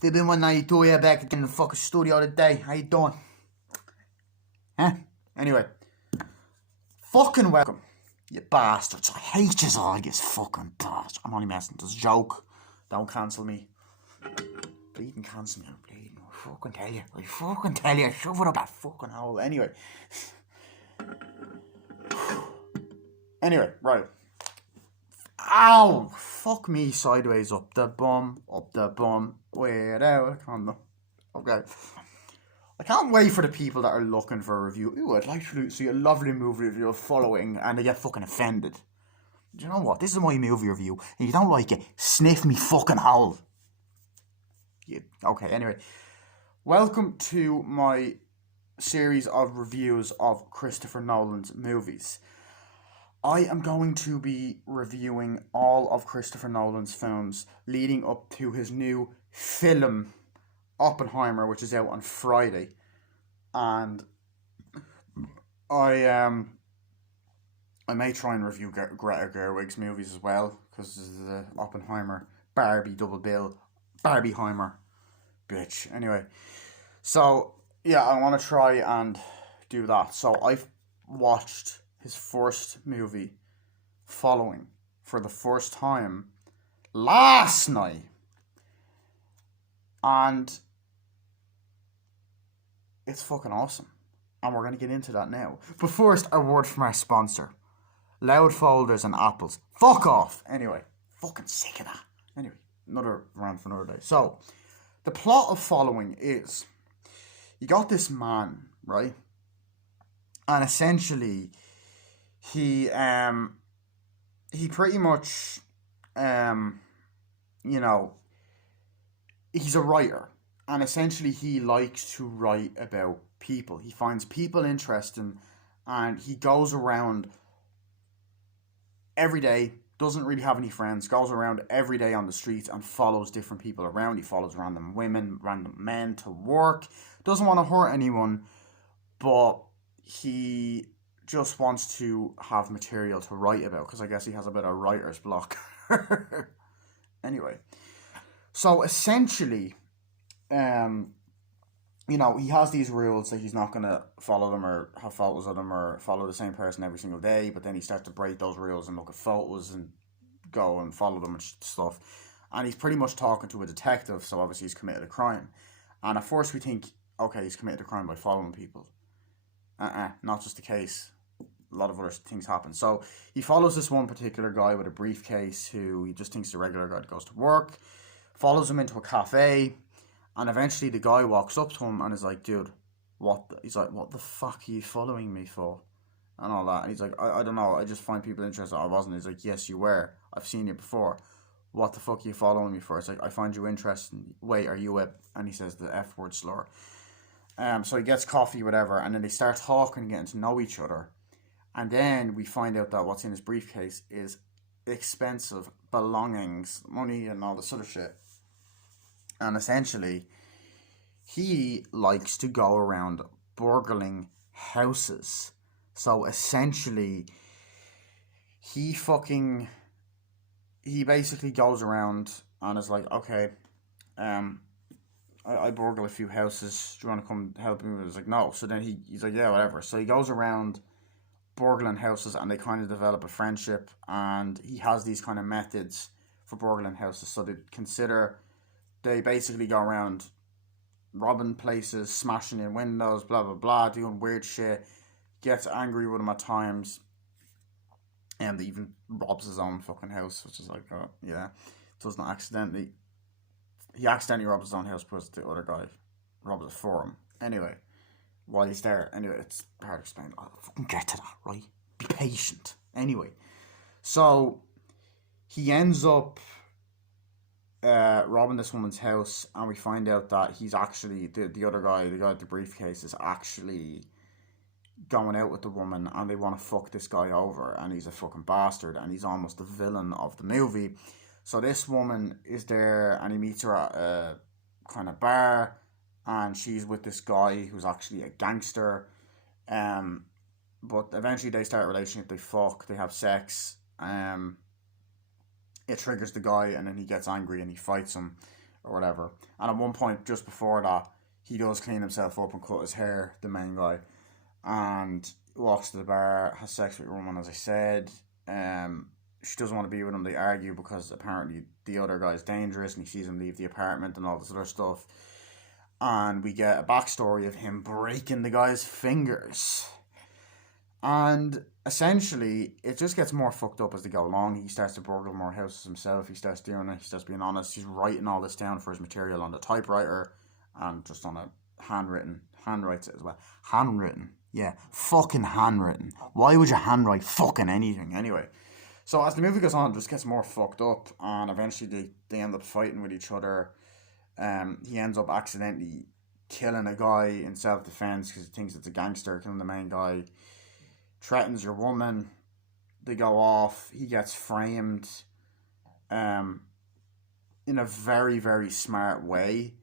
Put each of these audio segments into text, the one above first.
They've been 192 here back again in the fucking studio today. How you doing? Huh? Anyway. Fucking welcome. You bastards. I hate you all, you fucking bastards. I'm only messing. It's a joke. Don't cancel me. Bleeding cancel me. I'm bleeding. I fucking tell you. Shove it up that fucking hole. Anyway. Right. Ow! Fuck me sideways up the bum, without a condom. Okay. I can't wait for the people that are looking for a review. Ooh, I'd like to see a lovely movie review of Following, and they get fucking offended. Do you know what? This is my movie review, and you don't like it, sniff me fucking hole. Yeah. Okay, anyway. Welcome to my series of reviews of Christopher Nolan's movies. I am going to be reviewing all of Christopher Nolan's films leading up to his new film, Oppenheimer, which is out on Friday. And I may try and review Greta Gerwig's movies as well, because this is the Oppenheimer Barbie double bill. Barbieheimer. Bitch. Anyway. So, yeah, I want to try and do that. So, I've watched his first movie, Following, for the first time last night. And it's fucking awesome. And we're going to get into that now. But first, a word from our sponsor. Loud Folders and Apples. Fuck off. Anyway, fucking sick of that. Anyway, another rant for another day. So, the plot of Following is, you got this man, right? And essentially, he pretty much, he's a writer. And essentially he likes to write about people. He finds people interesting, and he goes around every day, doesn't really have any friends, goes around every day on the streets and follows different people around. He follows random women, random men to work. Doesn't want to hurt anyone, but he just wants to have material to write about, because I guess he has a bit of writer's block. Anyway, so essentially, he has these rules that he's not going to follow them or have photos of them or follow the same person every single day, but then he starts to break those rules and look at photos and go and follow them and stuff. And he's pretty much talking to a detective, so obviously he's committed a crime. And at first we think, okay, he's committed a crime by following people. Not just the case. A lot of other things happen. So he follows this one particular guy with a briefcase who he just thinks is a regular guy that goes to work, follows him into a cafe, and eventually the guy walks up to him and is like, dude, he's like, what the fuck are you following me for? And all that. And he's like, I don't know, I just find people interesting. I wasn't. He's like, yes, you were. I've seen you before. What the fuck are you following me for? It's like, I find you interesting. Wait, are you a... And he says the F word slur. So he gets coffee, whatever, and then they start talking and getting to know each other. And then we find out that what's in his briefcase is expensive belongings, money and all this other shit. And essentially, he likes to go around burgling houses. So essentially, he basically goes around and is like, okay, I burgle a few houses. Do you want to come help me? He's like, no. So then he's like, yeah, whatever. So he goes around burgling houses, and they kind of develop a friendship, and he has these kind of methods for burgling houses. So they basically go around robbing places, smashing in windows, blah blah blah, doing weird shit. Gets angry with him at times, and even robs his own fucking house, which is like, oh yeah, doesn't accidentally. He accidentally robs his own house because the other guy robs it for him. Anyway, while he's there. Anyway, it's hard to explain. I'll fucking get to that, right? Be patient. Anyway, so he ends up robbing this woman's house, and we find out that he's actually, the other guy, the guy with the briefcase, is actually going out with the woman, and they want to fuck this guy over, and he's a fucking bastard, and he's almost the villain of the movie. So this woman is there, and he meets her at a kind of bar, and she's with this guy who's actually a gangster. But eventually they start a relationship, they fuck, they have sex. It triggers the guy, and then he gets angry and he fights him. or whatever. And at one point, just before that, he does clean himself up and cut his hair, the main guy, and walks to the bar, has sex with a woman, as I said. She doesn't want to be with him. They argue because apparently the other guy's dangerous and he sees him leave the apartment and all this other stuff. And we get a backstory of him breaking the guy's fingers. And essentially, it just gets more fucked up as they go along. He starts to burgle more houses himself. He starts doing it. He starts being honest. He's writing all this down for his material on the typewriter and just on a handwrites it as well. Handwritten. Yeah, fucking handwritten. Why would you handwrite fucking anything anyway? So as the movie goes on, it just gets more fucked up, and eventually they end up fighting with each other. He ends up accidentally killing a guy in self-defense because he thinks it's a gangster killing the main guy. Threatens your woman. They go off. He gets framed in a very, very smart way.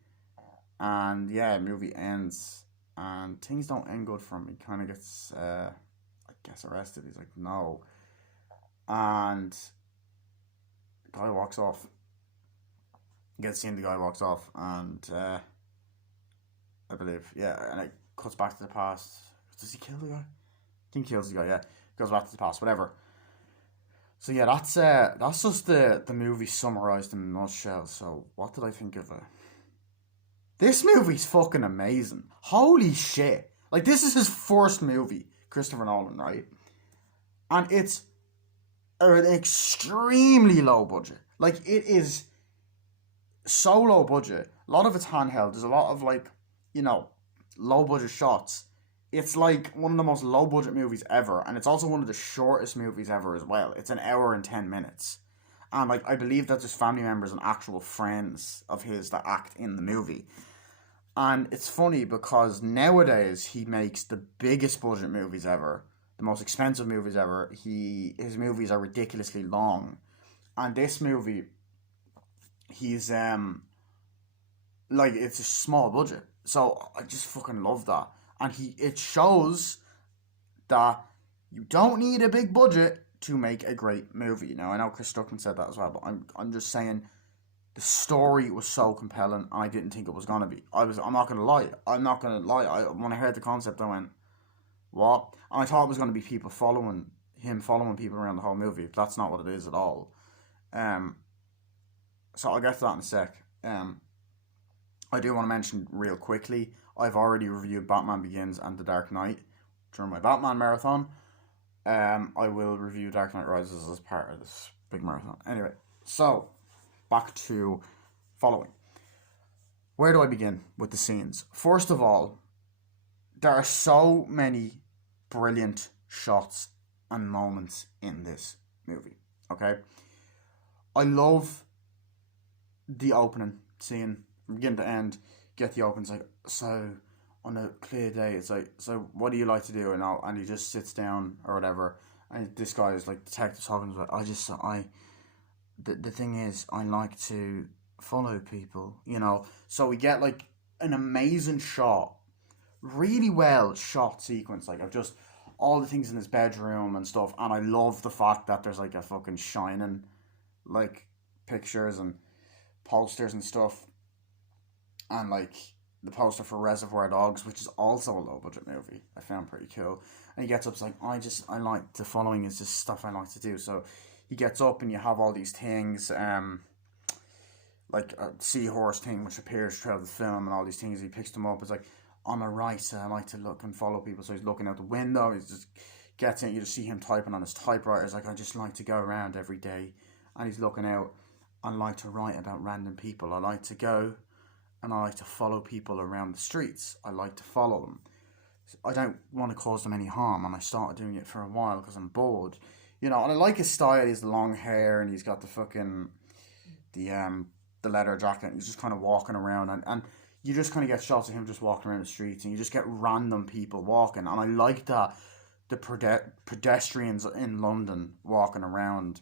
And yeah, the movie ends. And things don't end good for him. He kind of gets, I guess, arrested. He's like, no. And the guy walks off. You get to see the guy walks off. And I believe, yeah. And it cuts back to the past. Does he kill the guy? I think he kills the guy, yeah. Goes back to the past, whatever. So yeah, that's just the movie summarised in a nutshell. So what did I think of it? This movie's fucking amazing. Holy shit. Like, this is his first movie, Christopher Nolan, right? And it's an extremely low budget. Like, it is so low budget. A lot of it's handheld. There's a lot of, like, low budget shots. It's like one of the most low budget movies ever, and it's also one of the shortest movies ever as well. It's an hour and 10 minutes. And like, I believe that there's family members and actual friends of his that act in the movie. And it's funny because nowadays he makes the biggest budget movies ever, the most expensive movies ever. His movies are ridiculously long. And this movie, he's like, it's a small budget. So I just fucking love that. And it shows that you don't need a big budget to make a great movie. Now, I know Chris Stuckman said that as well, but I'm just saying the story was so compelling, and I didn't think it was gonna be. I'm not gonna lie. When I heard the concept, I went, what? And I thought it was gonna be people following people around the whole movie. But that's not what it is at all. So I'll get to that in a sec. I do want to mention real quickly, I've already reviewed Batman Begins and The Dark Knight during my Batman marathon. I will review Dark Knight Rises as part of this big marathon. Anyway, so back to following. Where do I begin with the scenes? First of all, there are so many brilliant shots and moments in this movie. Okay? I love the opening scene from beginning to end. Get the open, it's like, so on a clear day, it's like, so what do you like to do? And he just sits down or whatever, and this guy is like, detective talking about, the thing is, I like to follow people, so we get like an amazing shot, really well shot sequence, like of just all the things in his bedroom and stuff. And I love the fact that there's like a fucking Shining like pictures and posters and stuff. And like the poster for Reservoir Dogs, which is also a low budget movie, I found pretty cool. And he gets up, it's like, I like, the following is just stuff I like to do. So he gets up and you have all these things, like a seahorse thing which appears throughout the film, and all these things, he picks them up. It's like, on the right, I like to look and follow people. So he's looking out the window, he just gets in, you just see him typing on his typewriter. It's like, I just like to go around every day. And he's looking out, I like to write about random people. I like to go and I like to follow people around the streets. I like to follow them. I don't want to cause them any harm, and I started doing it for a while because I'm bored. And I like his style. He's the long hair, and he's got the fucking, the leather jacket, and he's just kind of walking around, and you just kind of get shots of him just walking around the streets, and you just get random people walking, and I like that the pedestrians in London walking around,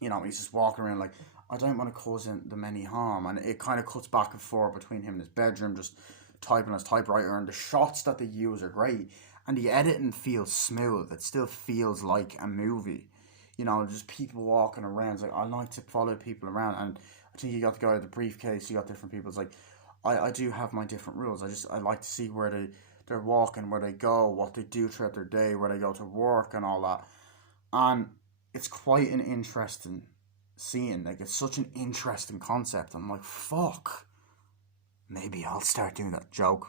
he's just walking around like, I don't want to cause them any harm. And it kind of cuts back and forth between him and his bedroom, just typing on his typewriter. And the shots that they use are great. And the editing feels smooth. It still feels like a movie. Just people walking around. It's like, I like to follow people around. And I think you got the guy with the briefcase. You got different people. It's like I do have my different rules. I like to see where they're walking, where they go, what they do throughout their day, where they go to work, and all that. And it's quite an interesting scene. Like it's such an interesting concept. I'm like, fuck. Maybe I'll start doing that. Joke.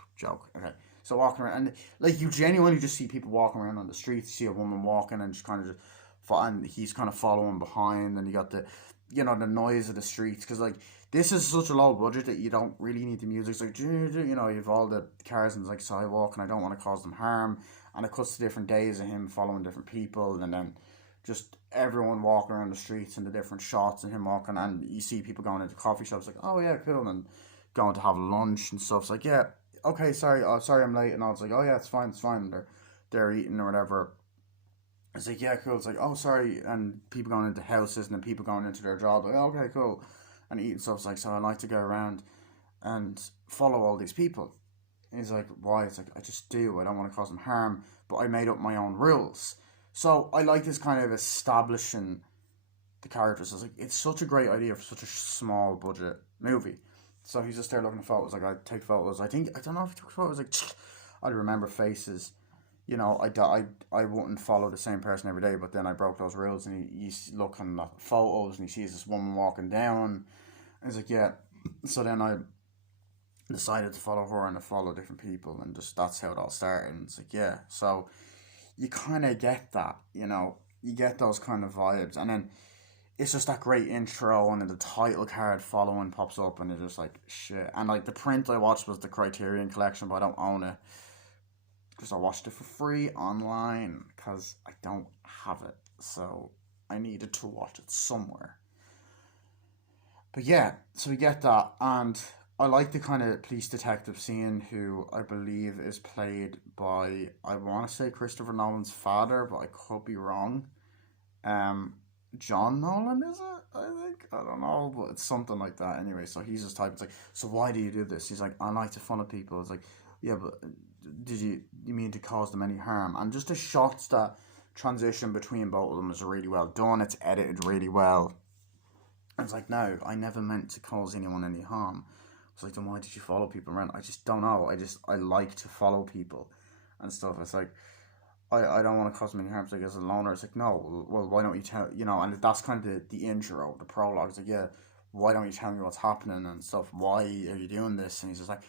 Okay. So walking around, and like you genuinely just see people walking around on the streets. You see a woman walking, and just kind of just, and he's kind of following behind, and you got the, the noise of the streets, because like this is such a low budget that you don't really need the music. It's like, you have all the cars and it's like sidewalk, and I don't want to cause them harm, and it cuts to different days of him following different people, and then just everyone walking around the streets and the different shots and him walking, and you see people going into coffee shops like, oh yeah, cool, and going to have lunch and stuff. It's like, yeah, okay, sorry, sorry I'm late, and I was like, oh yeah, it's fine. And they're eating or whatever. It's like, yeah, cool. It's like, oh sorry, and people going into houses and then people going into their job. Like, okay, cool, and eating stuff. It's like, so I like to go around and follow all these people. And he's like, why? It's like, I just do. I don't want to cause them harm, but I made up my own rules. So I like this kind of establishing the characters. It's like, it's such a great idea for such a small budget movie. So he's just there looking at photos. Like, I take photos. I don't know if he took photos. Like, I remember faces. I wouldn't follow the same person every day, but then I broke those rules, and he's looking at photos, and he sees this woman walking down, and he's like, yeah. So then I decided to follow her and to follow different people, and just that's how it all started. And it's like, yeah. So you kind of get that, you get those kind of vibes, and then it's just that great intro, and then the title card following pops up, and it's just like, shit. And like the print I watched was the Criterion Collection, but I don't own it because I watched it for free online because I don't have it, so I needed to watch it somewhere. But yeah, so we get that, and I like the kind of police detective scene, who I believe is played by, I want to say Christopher Nolan's father, but I could be wrong. Um, John Nolan, is it? I think, I don't know, but it's something like that. Anyway, so he's just typing. It's like, so why do you do this? He's like, I like to fun at people. It's like, yeah, but you mean to cause them any harm? And just the shots that transition between both of them is really well done. It's edited really well. It's like, no, I never meant to cause anyone any harm. It's like, then why did you follow people around? I just don't know. I like to follow people and stuff. It's like, I don't want to cause them any harm. It's like, as a loner, it's like, no, well, why don't you tell, and that's kind of the intro, the prologue. It's like, yeah, why don't you tell me what's happening and stuff? Why are you doing this? And he's just like,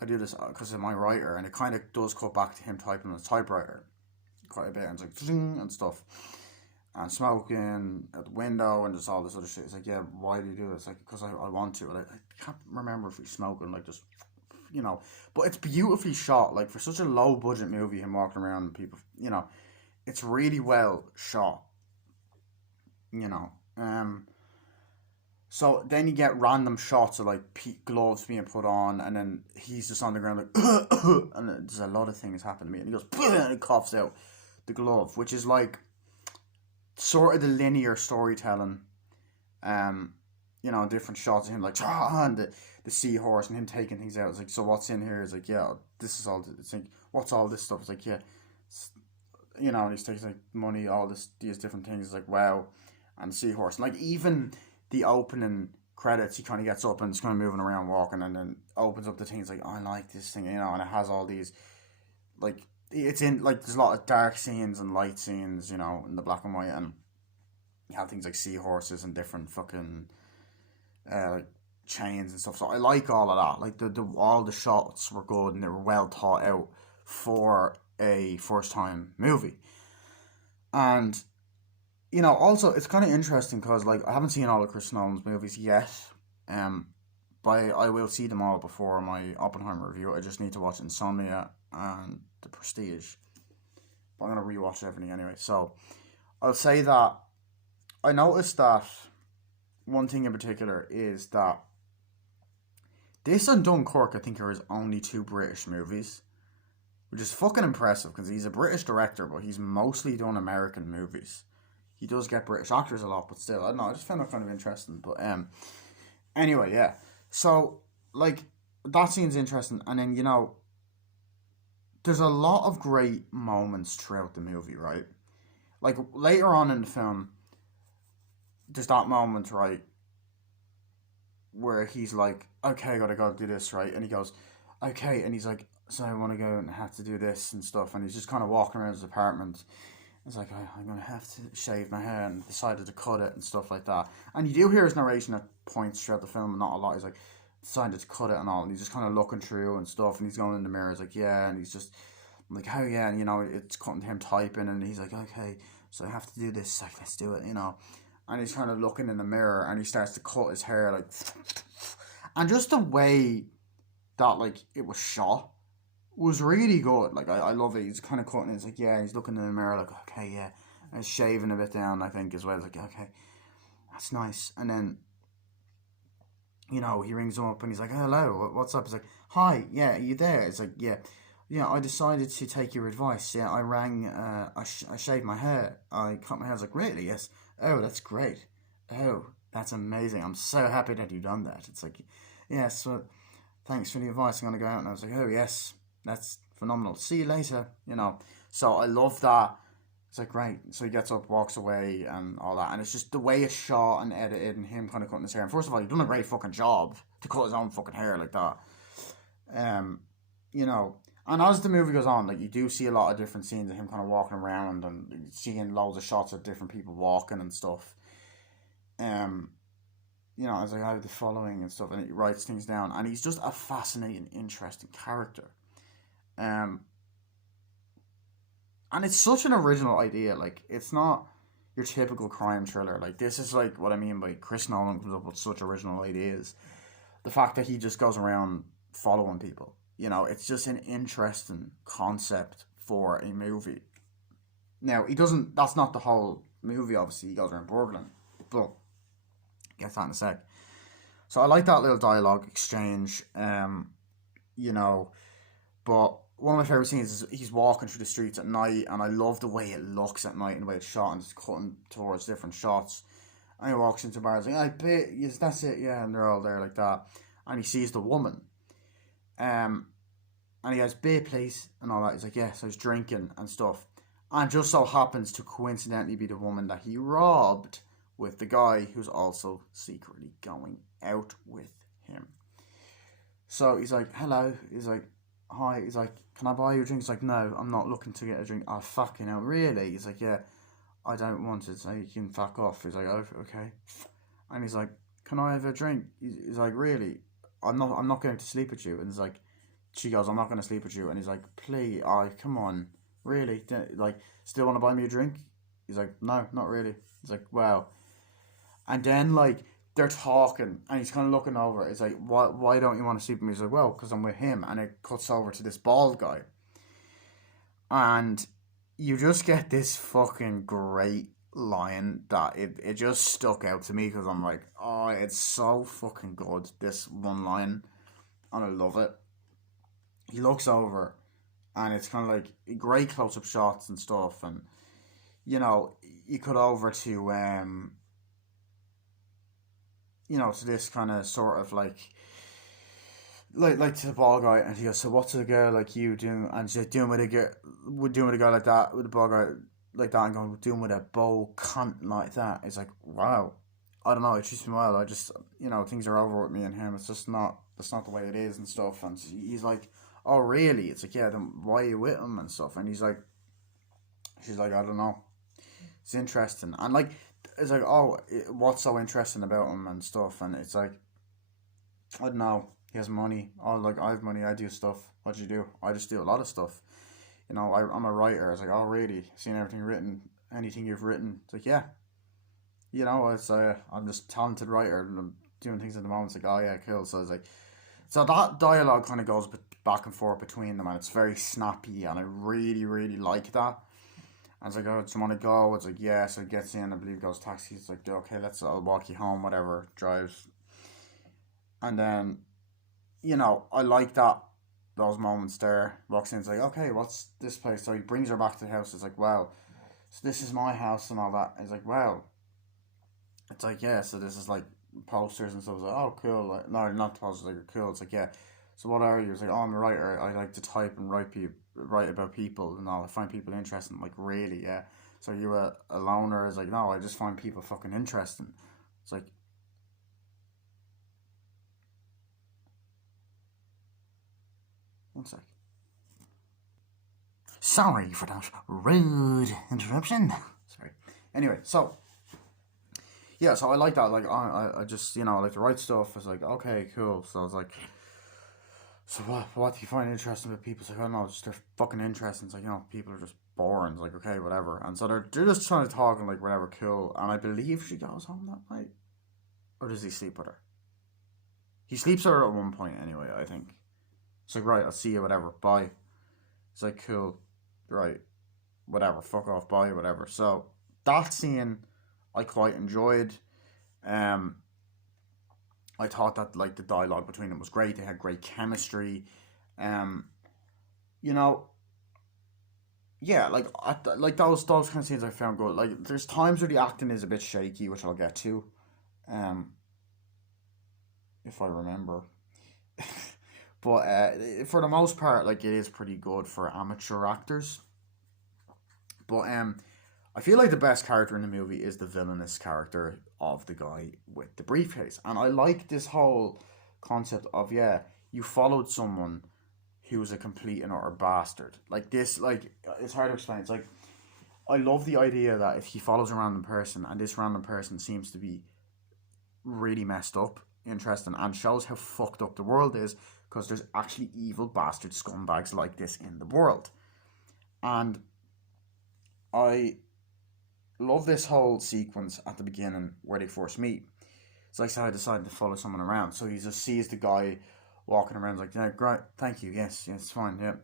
I do this because of my writer. And it kind of does cut back to him typing on his typewriter quite a bit. And it's like, zing, and stuff. And smoking at the window and just all this other shit. It's like, yeah, why do you do this? Like, because I want to. And I can't remember if he's smoking, like, just, But it's beautifully shot. Like, for such a low budget movie, him walking around and people, it's really well shot. You know. So then you get random shots of like gloves being put on, and then he's just on the ground like, and there's a lot of things happening to me, and he goes, and he coughs out the glove, which is like sort of the linear storytelling, different shots of him like, and the seahorse and him taking things out. It's like, so what's in here? It's like, yeah, this is all. It's like, what's all this stuff? It's like, yeah, and he's taking like money, all these different things. It's like, wow, and the seahorse, and like even the opening credits, he kind of gets up and is kind of moving around, walking, and then opens up the things like, oh, I like this thing, and it has all these, like, it's in, like, there's a lot of dark scenes and light scenes, in the black and white, and you have things like seahorses and different fucking, like, chains and stuff, so I like all of that, like, all the shots were good, and they were well thought out for a first-time movie, and also it's kind of interesting because like I haven't seen all of Chris Nolan's movies yet, but I will see them all before my Oppenheimer review. I just need to watch Insomnia and The Prestige. But I'm gonna rewatch everything anyway. So I'll say that I noticed that one thing in particular is that this and Dunkirk, I think, are his only two British movies, which is fucking impressive because he's a British director, but he's mostly done American movies. He does get British actors a lot, but still, I don't know, I just found that kind of interesting. But anyway, yeah. So, like, that scene's interesting. And then, there's a lot of great moments throughout the movie, right? Like, later on in the film, there's that moment, right, where he's like, okay, I gotta go do this, right? And he goes, okay, and he's like, so I want to go and have to do this and stuff, and he's just kind of walking around his apartment. He's like, I'm gonna have to shave my hair, and decided to cut it and stuff like that. And you do hear his narration at points throughout the film, not a lot. He's like, decided to cut it and all, and he's just kind of looking through and stuff, and he's going in the mirror. He's like, yeah, and he's just like, oh yeah, and it's cutting to him typing, and he's like, okay, so I have to do this. Like, let's do it. And he's kind of looking in the mirror, and he starts to cut his hair like, and just the way that like it was shot was really good. Like I love it. He's kind of cutting. It's like, yeah, he's looking in the mirror like, okay, yeah, and he's shaving a bit down. I think as well. It's like, okay, that's nice. And then he rings him up and he's like, hello, what's up? He's like, hi, yeah, are you there? It's like, yeah. Yeah, I decided to take your advice. Yeah, I rang, I shaved my hair. I cut my hair. I was like, really? Yes. Oh, that's great. Oh, that's amazing. I'm so happy that you've done that. It's like, yes, well, thanks for the advice. I'm going to go out. And I was like, oh, yes, that's phenomenal. See you later. So I love that. It's like, great. So he gets up, walks away, and all that. And it's just the way it's shot and edited and him kind of cutting his hair. And first of all, he's done a great fucking job to cut his own fucking hair like that. Um, you know, and as the movie goes on, like you do see a lot of different scenes of him kind of walking around and seeing loads of shots of different people walking and stuff. Um, as like how the following and stuff, and he writes things down, and he's just a fascinating, interesting character. Um, and it's such an original idea. Like it's not your typical crime thriller. Like this is like what I mean by Chris Nolan comes up with such original ideas. The fact that he just goes around following people. It's just an interesting concept for a movie. Now, he doesn't, that's not the whole movie, obviously. He goes around burgling, but get that in a sec. So I like that little dialogue exchange, you know, but one of my favourite scenes is he's walking through the streets at night, and I love the way it looks at night and the way it's shot, and it's cutting towards different shots. And he walks into bars like, I bet, yes, that's it, yeah, and they're all there like that. And he sees the woman. Um, and he goes, beer please, and all that. He's like, yeah, so he's drinking and stuff. And just so happens to coincidentally be the woman that he robbed with the guy who's also secretly going out with him. So he's like, hello. He's like, hi. He's like, can I buy you a drink? He's like, no, I'm not looking to get a drink. Oh, fucking hell, really? He's like, yeah, I don't want it, so you can fuck off. He's like, oh, okay. And he's like, can I have a drink? He's like, really? I'm not going to sleep with you. And he's like, she goes, I'm not going to sleep with you. And he's like, please, come on, really? Like, still want to buy me a drink? He's like, no, not really. He's like, well. And then, like, they're talking, and he's kind of looking over. It's like, why don't you want to sleep with me? He's like, well, because I'm with him. And it cuts over to this bald guy. And you just get this fucking great line that it just stuck out to me because I'm like, oh, it's so fucking good, this one line. And I love it. He looks over, and it's kind of like great close-up shots and stuff, and you cut over to to this kind of sort of like to the ball guy, and he goes, so what's a girl like you doing? And she's like, doing with a girl, like that, with a ball guy like that, and going, doing with a bow cunt like that. It's like, wow, I don't know, it treats me well. I just, things are over with me and him. It's just not, that's not the way it is and stuff. And he's like, oh really? It's like, yeah, then why are you with him and stuff? And she's like, I don't know, it's interesting. And like, it's like, oh, what's so interesting about him and stuff? And it's like, I don't know, he has money. Oh, like, I have money, I do stuff. What do you do? I just do a lot of stuff. I'm a writer. I was like, oh really? Seen everything written, anything you've written? It's like, yeah. It's I'm just a talented writer, and I'm doing things at the moment. It's like, oh yeah, cool. So it's like, so that dialogue kind of goes back and forth between them, and it's very snappy, and I really, really like that. And it's like, oh, do you want to go? It's like, yeah. So it gets in, I believe, goes taxi. It's like, okay, I'll walk you home, whatever. Drives. And then, I like that, those moments there. Walks in, it's like, okay, what's this place? So he brings her back to the house. It's like, wow, so this is my house and all that. It's like, wow. It's like, yeah, so this is like posters and stuff. It's like, oh, cool. Like, no, not posters, like, cool. It's like, yeah. So what are you? It's like, oh, I'm a writer. I like to type and write about people and all. I find people interesting. Like, really, yeah. So you a loner? It's like, no, I just find people fucking interesting. It's like, One sec. Sorry for that rude interruption. Sorry. Anyway, so yeah, so I like that. Like I just I like to write stuff. I was like, okay, cool. So I was like, so what do you find interesting about people? It's like, I don't know, just they're fucking interesting. It's like, people are just boring. It's like, okay, whatever. And so they're just trying to talk and like whatever, cool. And I believe she goes home that night, or does he sleep with her? He sleeps with her at one point anyway. I think. It's like, right, I'll see you, whatever. Bye. It's like, cool, right, whatever. Fuck off, bye, whatever. So that scene I quite enjoyed. Um, I thought that like the dialogue between them was great. They had great chemistry. Um, you know, yeah, like those kind of scenes I found good. Like there's times where the acting is a bit shaky, which I'll get to. Um, if I remember. But for the most part, like it is pretty good for amateur actors. But I feel like the best character in the movie is the villainous character of the guy with the briefcase, and I like this whole concept of you followed someone who was a complete and utter bastard. Like this, like it's hard to explain. It's like I love the idea that if he follows a random person and this random person seems to be really messed up, interesting, and shows how fucked up the world is because there's actually evil bastard scumbags like this in the world. And I love this whole sequence at the beginning where they first meet. It's like so I decided to follow someone around. So he just sees the guy walking around like, yeah, great, thank you, yes, it's fine, yeah.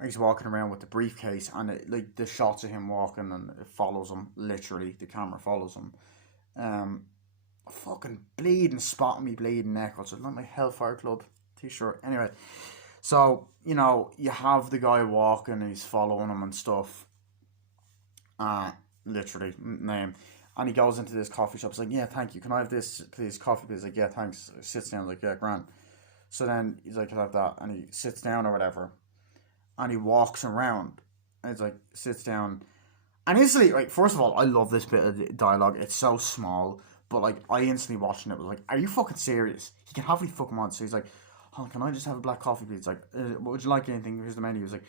And he's walking around with the briefcase and like the shots of him walking and it follows him, literally, the camera follows him. Um, fucking bleeding, spotting me bleeding neck. Also, not my Hellfire Club t-shirt. Anyway, so, you have the guy walking and he's following him and stuff. Literally, name. And he goes into this coffee shop. He's like, yeah, thank you. Can I have this, please? Coffee, please. Like, yeah, thanks. Sits down, like, yeah, grand. So then he's like, can I have that? And he sits down or whatever. And he walks around. And he's like, sits down. And instantly, like, first of all, I love this bit of dialogue. It's so small. But, like, I instantly watching it was like, are you fucking serious? He can have what he fucking wants. So he's like, oh, can I just have a black coffee, please? Like, what would you like, anything? Here's the menu. He's like,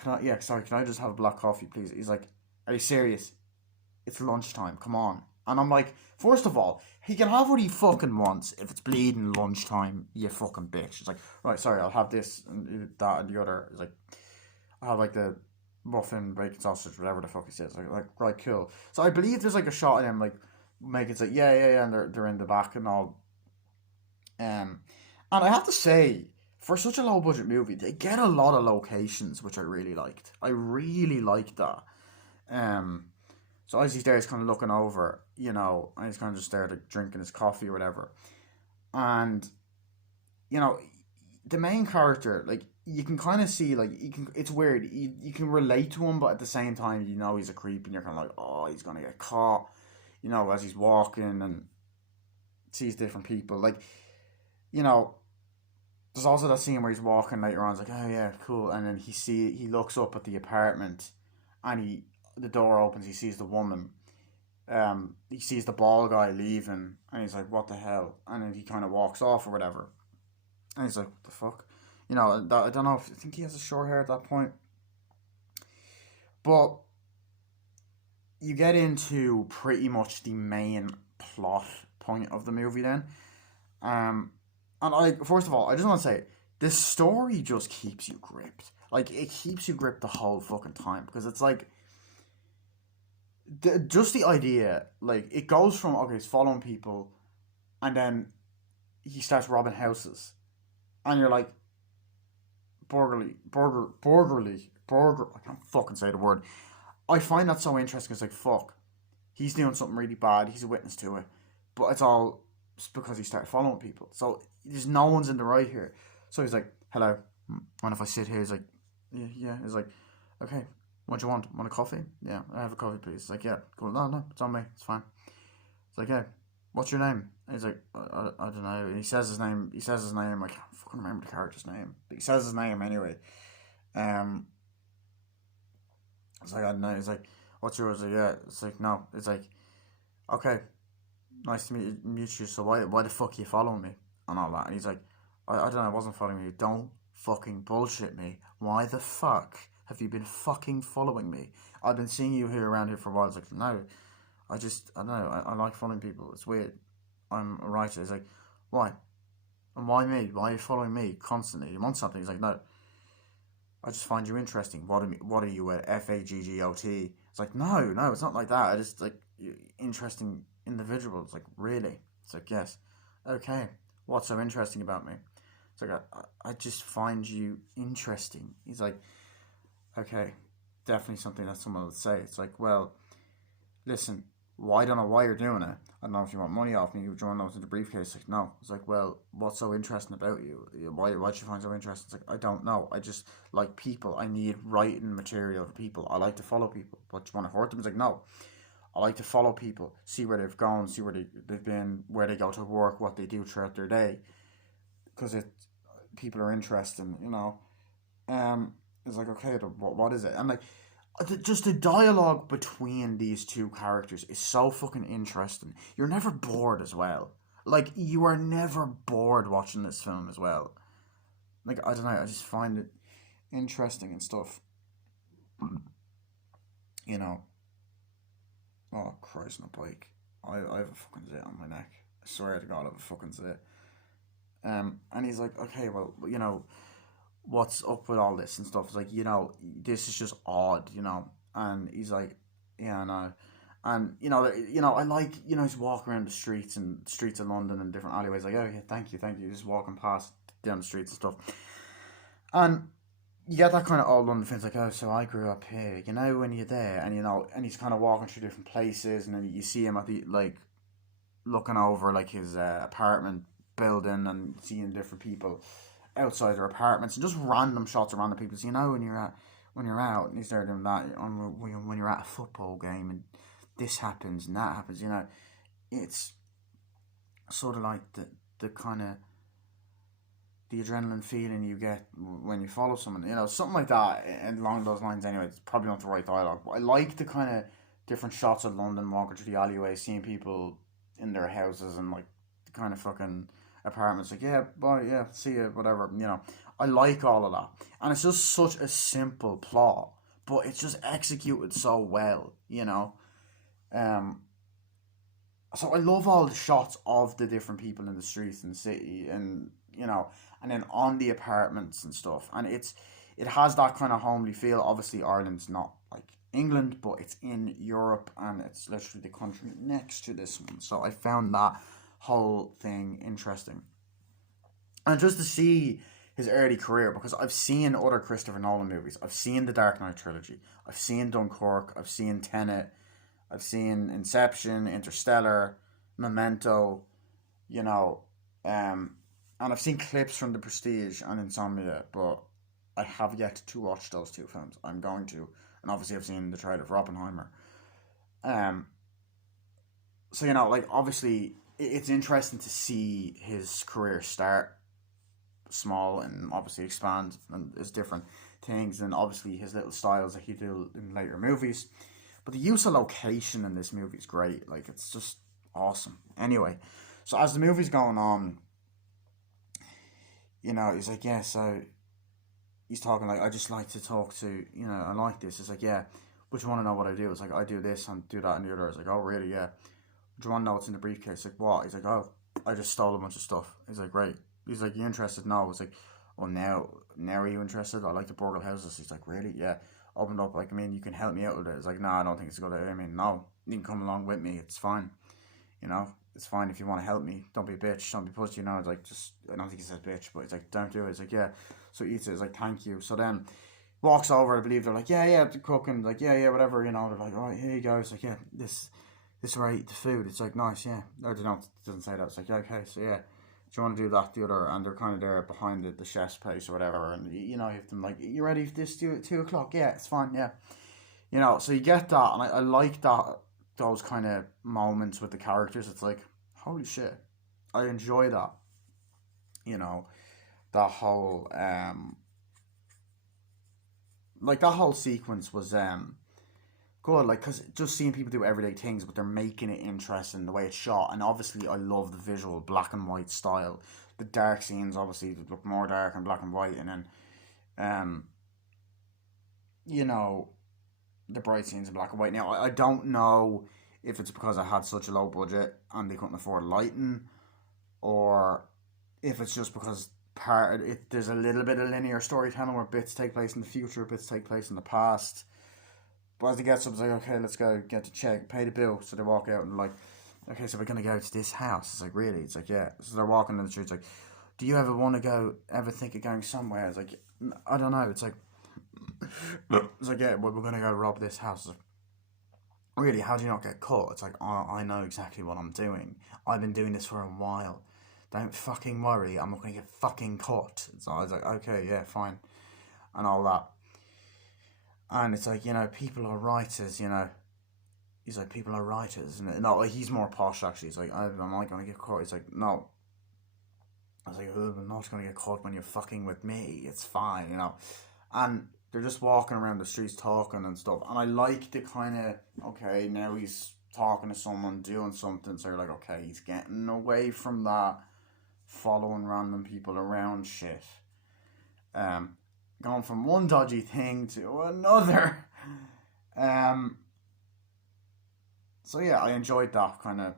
can I just have a black coffee, please? He's like, are you serious? It's lunchtime, come on. And I'm like, first of all, he can have what he fucking wants if it's bleeding lunchtime, you fucking bitch. It's like, right, sorry, I'll have this and that and the other. It's like, I'll have like the muffin, bacon sausage, whatever the fuck he says. Like right, cool. So I believe there's like a shot of him like making it like, yeah, and they're in the back and all. And I have to say, for such a low budget movie, they get a lot of locations, which I really liked. I really liked that. Um, so as he's there, he's kind of looking over, and he's kind of just there, like, drinking his coffee or whatever. And, you know, the main character, like, you can kind of see, like, it's weird. You can relate to him, but at the same time, he's a creep, and you're kind of like, oh, he's going to get caught, as he's walking and sees different people. Like, you know, there's also that scene where he's walking later on. It's like, oh yeah, cool. And then he looks up at the apartment, and the door opens. He sees the woman. He sees the ball guy leaving, and he's like, what the hell? And then he kind of walks off or whatever. And he's like, what the fuck? I don't know. I think he has a short hair at that point. But you get into pretty much the main plot point of the movie then. And first of all, I just want to say, this story just keeps you gripped. Like, it keeps you gripped the whole fucking time. Because it's like, just the idea, like, it goes from, okay, he's following people, and then he starts robbing houses. And you're like, I can't fucking say the word. I find that so interesting. It's like, fuck, he's doing something really bad, he's a witness to it. But it's all because he started following people. So, there's no one's in the right here. So he's like, hello, mind if I sit here? He's like, yeah. He's like, okay, what do you want? Want a coffee? Yeah, I have a coffee, please. He's like, yeah, cool. No, it's on me. It's fine. It's like, yeah, what's your name? And he's like, I don't know. And he says his name. I can't fucking remember the character's name. But he says his name anyway. It's like, I don't know. He's like, what's yours? Like, yeah. It's like, no. It's like, okay, nice to meet you. So why the fuck are you following me? And all that. And he's like, I don't know, I wasn't following you. Don't fucking bullshit me. Why the fuck have you been fucking following me? I've been seeing you here around here for a while. It's like, no, I don't know, I like following people. It's weird. I'm a writer. It's like, why? And why me? Why are you following me constantly? You want something? He's like, no, I just find you interesting. What are you at? FAGGOT? It's like, no, it's not like that. I just like interesting individuals. Like, really? It's like, yes. Okay. What's so interesting about me? It's like, I just find you interesting. He's like, okay, definitely something that someone would say. It's like, well, listen, well, I don't know why you're doing it. I don't know if you want money off me. You want to know what's in the briefcase? Like, no. It's like, well, what's so interesting about you? Why'd you find so interesting? It's like, I don't know. I just like people. I need writing material for people. I like to follow people. But you want to hurt them? It's like, no. I like to follow people, see where they've gone, see where they've been, where they go to work, what they do throughout their day. Because people are interesting, you know. It's like, okay, what is it? And like, just the dialogue between these two characters is so fucking interesting. You're never bored as well. Like, you are never bored watching this film as well. Like, I don't know, I just find it interesting and stuff. You know. Oh, Christ, no bike. I have a fucking zit on my neck. I swear to God, I have a fucking zit. And he's like, okay, well, you know, what's up with all this and stuff? It's like, you know, this is just odd, you know. And he's like, yeah, I know. And I like, he's walking around the streets of London and different alleyways. Like, oh yeah, thank you. Just walking past down the streets and stuff. And you get that kind of old London thing. It's like, oh, so I grew up here. You know, when you're there, and and he's kind of walking through different places, and then you see him at the like looking over like his apartment building and seeing different people outside their apartments and just random shots of random people. So, when you're out and he's there doing that when you're at a football game and this happens and that happens. It's sort of like the kind of the adrenaline feeling you get when you follow someone. Something like that and along those lines. Anyway, it's probably not the right dialogue, but I like the kind of different shots of London walking through the alleyway, seeing people in their houses and like the kind of fucking apartments. Like, yeah, bye, yeah, see you, whatever. I like all of that, and it's just such a simple plot, but it's just executed so well. Um, so I love all the shots of the different people in the streets and the city, and and then on the apartments and stuff, and it has that kind of homely feel. Obviously, Ireland's not like England, but it's in Europe, and it's literally the country next to this one. So I found that whole thing interesting, and just to see his early career, because I've seen other Christopher Nolan movies. I've seen the Dark Knight trilogy. I've seen Dunkirk. I've seen Tenet. I've seen Inception, Interstellar, Memento, and I've seen clips from The Prestige and Insomnia, but I have yet to watch those two films. I'm going to, and obviously I've seen the trailer for Oppenheimer. Um, so like obviously it's interesting to see his career start small and obviously expand, and there's different things, and obviously his little styles that he do in later movies. But the use of location in this movie is great. Like, it's just awesome. Anyway, so as the movie's going on, he's like, yeah, so he's talking like, I just like to talk to, I like this. It's like, yeah, but you want to know what I do? It's like, I do this and do that and the other. It's like, oh, really? Yeah. Do you want to know what's in the briefcase? Like, what? He's like, oh, I just stole a bunch of stuff. He's like, great. He's like, you interested? No. It's like, oh, now are you interested? I like to burgle houses. He's like, really? Yeah. Opened up, like, I mean, you can help me out with it. It's like, no, I don't think it's a good idea. I mean, no, you can come along with me. It's fine. It's fine if you want to help me. Don't be a bitch. Don't be pussy. It's like, just, I don't think he says bitch, but it's like, don't do it. It's like, yeah. So he eats it. It's like, thank you. So then walks over. I believe they're like, yeah, the cooking. Like, yeah, whatever. They're like, all right, here you go. It's like, yeah, this is where I eat the food. It's like, nice, yeah. I don't know. It doesn't say that. It's like, yeah, okay, so yeah. Do you want to do that, the other? And they're kind of there behind the chef's place or whatever. And, you have them like, you ready for this? Do it at 2 o'clock? Yeah, it's fine, yeah. So you get that, and I like that, those kind of moments with the characters. It's like, holy shit, I enjoy that. That whole like that whole sequence was good. Like, cause just seeing people do everyday things, but they're making it interesting the way it's shot, and obviously I love the visual black and white style. the dark scenes obviously look more dark and black and white, and then um, you know, the bright scenes in black and white. Now I don't know if it's because I had such a low budget and they couldn't afford lighting, or if it's just because there's a little bit of linear storytelling where bits take place in the future, bits take place in the past. But as they get up, it's like, okay, let's go get the check, pay the bill. So they walk out and like, okay, so we're gonna go to this house. It's like, really? It's like, yeah. So they're walking in the street. It's like, do you ever want to go? Ever think of going somewhere? It's like, I don't know. It's like, it's like, yeah, we're gonna go rob this house. It's like, really? How do you not get caught? It's like, oh, I know exactly what I'm doing. I've been doing this for a while. Don't fucking worry. I'm not gonna get fucking caught. So I was like, okay, yeah, fine, and all that. And it's like, people are writers. He's like, people are writers, and no, like, he's more posh actually. He's like, I'm not gonna get caught. He's like, no. I was like, oh, I'm not gonna get caught when you're fucking with me. It's fine. And they're just walking around the streets talking and stuff. And I like the kind of, okay, now he's talking to someone, doing something. So you're like, okay, he's getting away from that following random people around shit. Going from one dodgy thing to another. So yeah, I enjoyed that kind of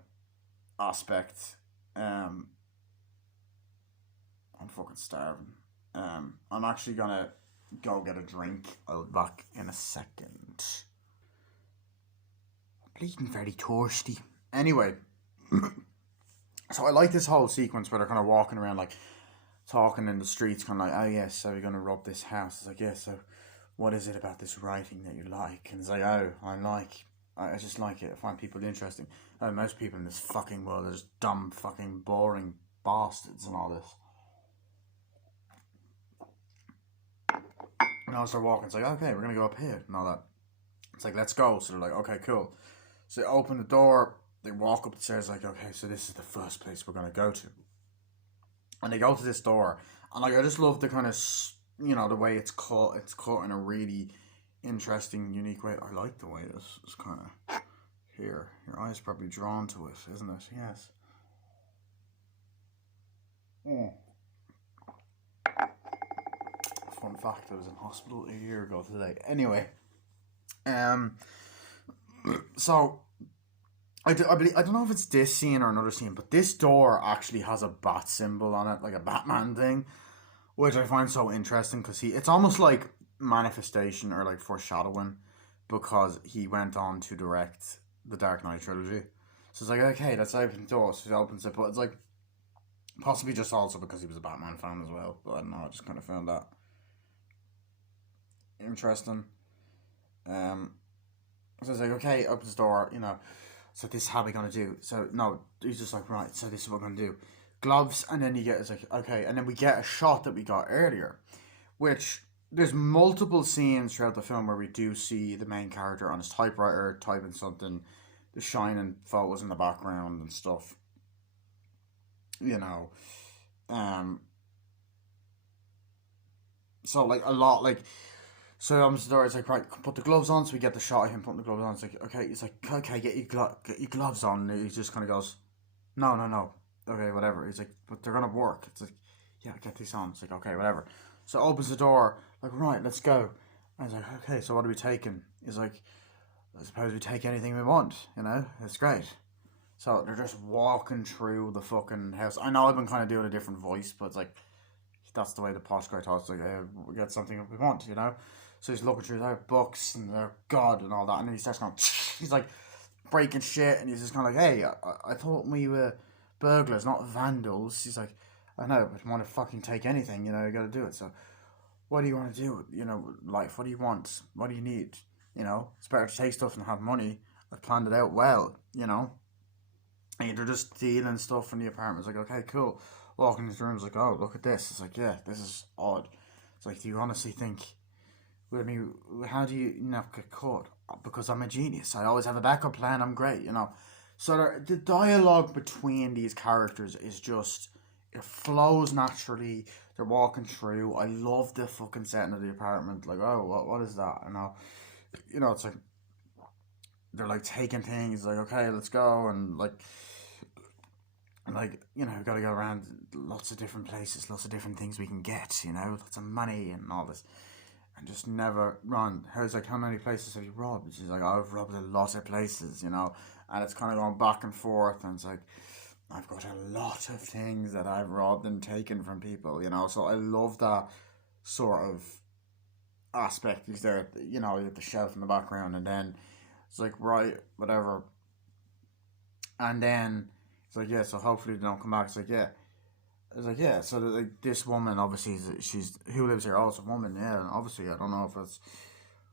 aspect. I'm fucking starving. I'm actually gonna go get a drink. I'll be back in a second. I'm bleeding very thirsty. Anyway, so I like this whole sequence where they're kind of walking around, like, talking in the streets, kind of like, oh yes, so we're gonna rob this house. It's like, yeah, so what is it about this writing that you like? And it's like, oh, I just like it. I find people interesting. Most people in this fucking world are just dumb, fucking boring bastards and all this. And as they're walking, it's like, okay, we're gonna go up here and all that. It's like, let's go. So they're like, okay, cool. So they open the door, they walk up the stairs, like, okay, so this is the first place we're gonna go to. And they go to this door, and like, I just love the kind of, the way it's cut. It's cut in a really interesting, unique way. I like the way this is kind of here. Your eye's probably drawn to it, isn't it? Yes. Fun fact: I was in hospital a year ago today. Anyway, so I don't know if it's this scene or another scene, but this door actually has a bat symbol on it, like a Batman thing, which I find so interesting because it's almost like manifestation or like foreshadowing, because he went on to direct the Dark Knight trilogy. So it's like, okay, let's open the door. So he opens it, but it's like possibly just also because he was a Batman fan as well. But I don't know, I just kind of found that interesting. So it's like, okay, opens the door, so this is how we're gonna do. So no, he's just like, right, so this is what we're gonna do. Gloves, and then it's like, okay, and then we get a shot that we got earlier, which there's multiple scenes throughout the film where we do see the main character on his typewriter typing something, the shining photos in the background and stuff. So like a lot, like, so it's like, right, put the gloves on. So we get the shot of him putting the gloves on. It's like, okay, it's like, okay, get your gloves on. And he just kind of goes, no, no, no, okay, whatever. He's like, but they're gonna work. It's like, yeah, get these on. It's like, okay, whatever. So opens the door, like, right, let's go. And I was like, okay, so what are we taking? He's like, I suppose we take anything we want, it's great. So they're just walking through the fucking house. I know I've been kind of doing a different voice, but it's like, that's the way the posh guy talks. Like, we get something that we want. So he's looking through their books and their God and all that, and then he starts going, he's like breaking shit, and he's just kind of like, hey, I thought we were burglars, not vandals. He's like, I know, but you want to fucking take anything, you gotta do it. So what do you want to do, life? What do you want? What do you need? It's better to take stuff and have money. I've planned it out well, And they're just dealing stuff in the apartment. It's like, okay, cool. Walking into the room, it's like, oh, look at this. It's like, yeah, this is odd. It's like, do you honestly think, how do you not get caught? Because I'm a genius. I always have a backup plan. I'm great, So the dialogue between these characters is just, it flows naturally. They're walking through. I love the fucking setting of the apartment. Like, oh, what is that? It's like, they're like taking things, like, okay, let's go. And like, And like, we gotta go around lots of different places, lots of different things we can get, lots of money and all this. And just never run. He's like, how many places have you robbed? She's like, I've robbed a lot of places, And it's kind of going back and forth. And it's like, I've got a lot of things that I've robbed and taken from people. So I love that sort of aspect. He's there, you have the shelf in the background. And then it's like, right, whatever. And then it's like, yeah, so hopefully they don't come back. It's like, yeah. It's like, yeah, so like this woman, obviously, she's who lives here. Oh, it's a woman, yeah. And obviously, I don't know if it's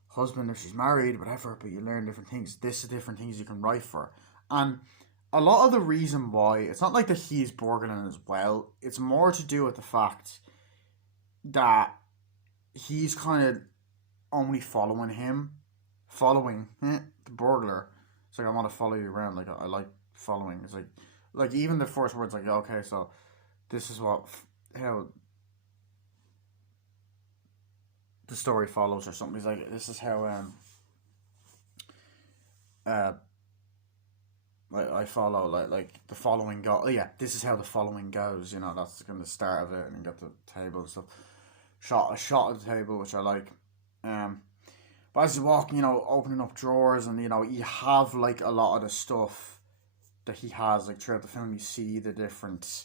husband, if she's married, whatever. But you learn different things. This is different things you can write for, and a lot of the reason why it's not like that he's Borgelin as well. It's more to do with the fact that he's kind of only following the burglar. It's like, I want to follow you around. Like I like following. It's like even the first words, like, okay, so this is how the story follows or something. He's like, this is how uh like I follow like the following go. Oh yeah, this is how the following goes. That's kind of the start of it, and you got the table and stuff. A shot of the table, which I like. Um, but as you walk, opening up drawers, and you have like a lot of the stuff that he has like throughout the film. You see the different,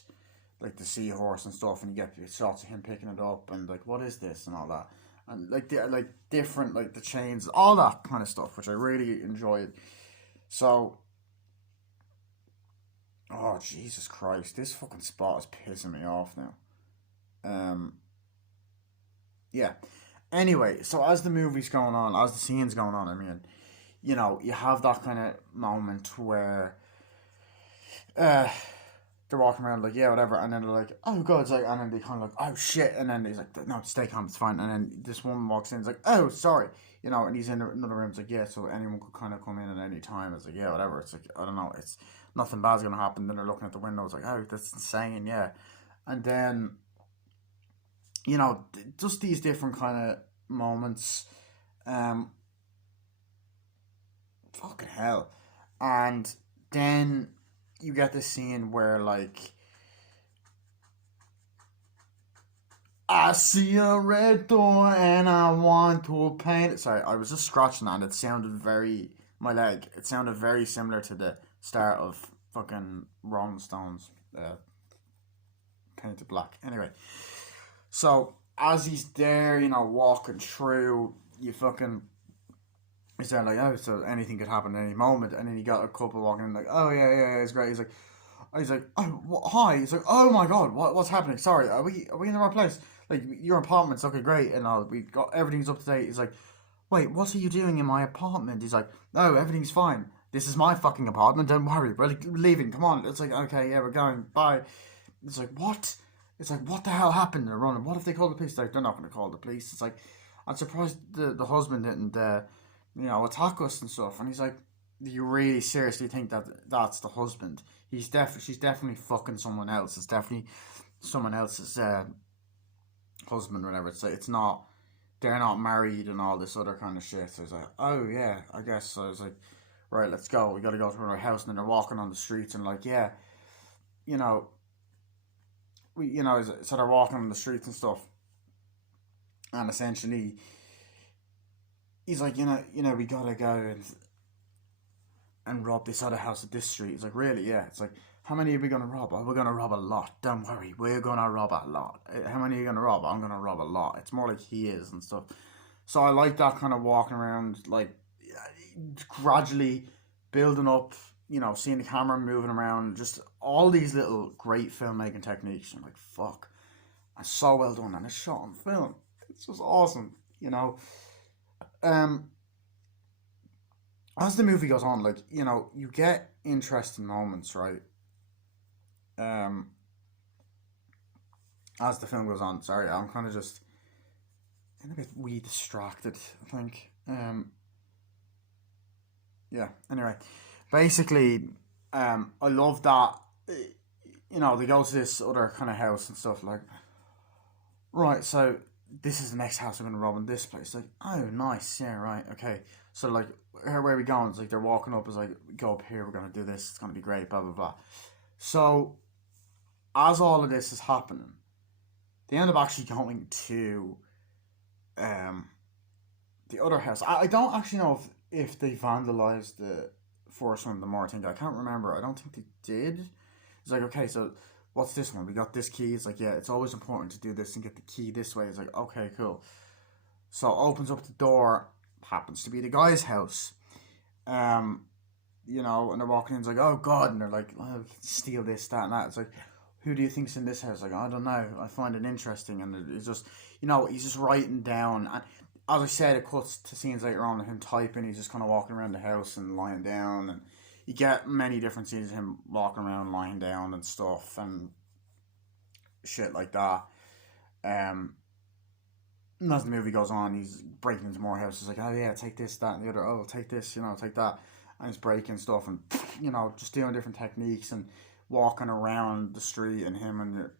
like the seahorse and stuff, and you get shots of him picking it up and like, what is this and all that, and like the like different, like the chains, all that kind of stuff, which I really enjoyed. So, oh Jesus Christ, this fucking spot is pissing me off now. Um, yeah. Anyway, so as the movie's going on, as the scene's going on, I mean, you have that kind of moment where uh they're walking around like, yeah, whatever, and then they're like, oh god, it's like, and then they kind of like, oh shit, and then he's like, no, stay calm, it's fine, and then this woman walks in, it's like, oh sorry, and he's in another room, it's like, yeah, so anyone could kind of come in at any time. It's like, yeah, whatever, it's like, I don't know, it's nothing bad's gonna happen. Then they're looking at the window, it's like, oh, that's insane, yeah. And then just these different kind of moments, um fucking hell. And then you get this scene where like, I see a red door and I want to paint it. Sorry, I was just scratching that and it sounded my leg, it sounded very similar to the start of fucking Rolling Stones, Painted Black. Anyway, so as he's there, walking through, you fucking, he's there like, oh, so anything could happen at any moment. And then you got a couple walking in like, oh yeah, it's great. He's like, oh, hi. He's like, oh my god, what's happening? Sorry, are we in the right place? Like, your apartment's okay, great, and we got everything's up to date. He's like, wait, what are you doing in my apartment? He's like, no, everything's fine. This is my fucking apartment. Don't worry, we're leaving. Come on. It's like, okay, yeah, we're going. Bye. It's like, what? It's like, what the hell happened? They're running. What if they call the police? Like, they're not going to call the police. It's like, I'm surprised the husband didn't, attack us and stuff. And he's like, do you really seriously think that that's the husband? She's definitely fucking someone else. It's definitely someone else's husband or whatever. It's like, it's not, they're not married and all this other kind of shit. So it's like, oh yeah, I guess. So I was like, right, let's go. We got to go to our house. And then they're walking on the streets and like, yeah, you know, so they're walking on the streets and stuff. And essentially, he's like, we gotta go and rob this other house at this street. It's like, really? Yeah. It's like, how many are we gonna rob? Oh, we're gonna rob a lot. Don't worry, we're gonna rob a lot. How many are you gonna rob? I'm gonna rob a lot. It's more like he is and stuff. So I like that kind of walking around, like, gradually building up, seeing the camera moving around, just all these little great filmmaking techniques. I'm like, fuck. And so well done, and it's shot on film. It's just awesome, Um, as the movie goes on, like, you get interesting moments, right? Um, as the film goes on. Sorry, I'm kind of just a bit wee distracted, I think. Yeah. Anyway, basically, I love that. They go to this other kind of house and stuff like. Right, so this is the next house we're gonna rob in this place. Like, oh, nice, yeah, right, okay. So like, where are we going? It's like they're walking up. It's like, go up here. We're gonna do this. It's gonna be great. Blah blah blah. So as all of this is happening, they end up actually going to um, the other house. I don't actually know if they vandalized the first one, the Moore thing. I can't remember. I don't think they did. It's like, okay, so what's this one? We got this key. It's like, yeah, it's always important to do this and get the key this way. It's like, okay, cool. So opens up the door, happens to be the guy's house. Um, and they're walking in, it's like, oh god, and they're like, oh, steal this, that, and that. It's like, who do you think's in this house? Like, I don't know. I find it interesting, and it's just, he's just writing down, and as I said, it cuts to scenes later on of him typing. He's just kind of walking around the house and lying down, and you get many different scenes of him walking around, lying down, and stuff, and shit like that. Um, and as the movie goes on, he's breaking into more houses. Like, oh yeah, take this, that, and the other. Oh, take this, take that. And he's breaking stuff and, just doing different techniques and walking around the street. And him and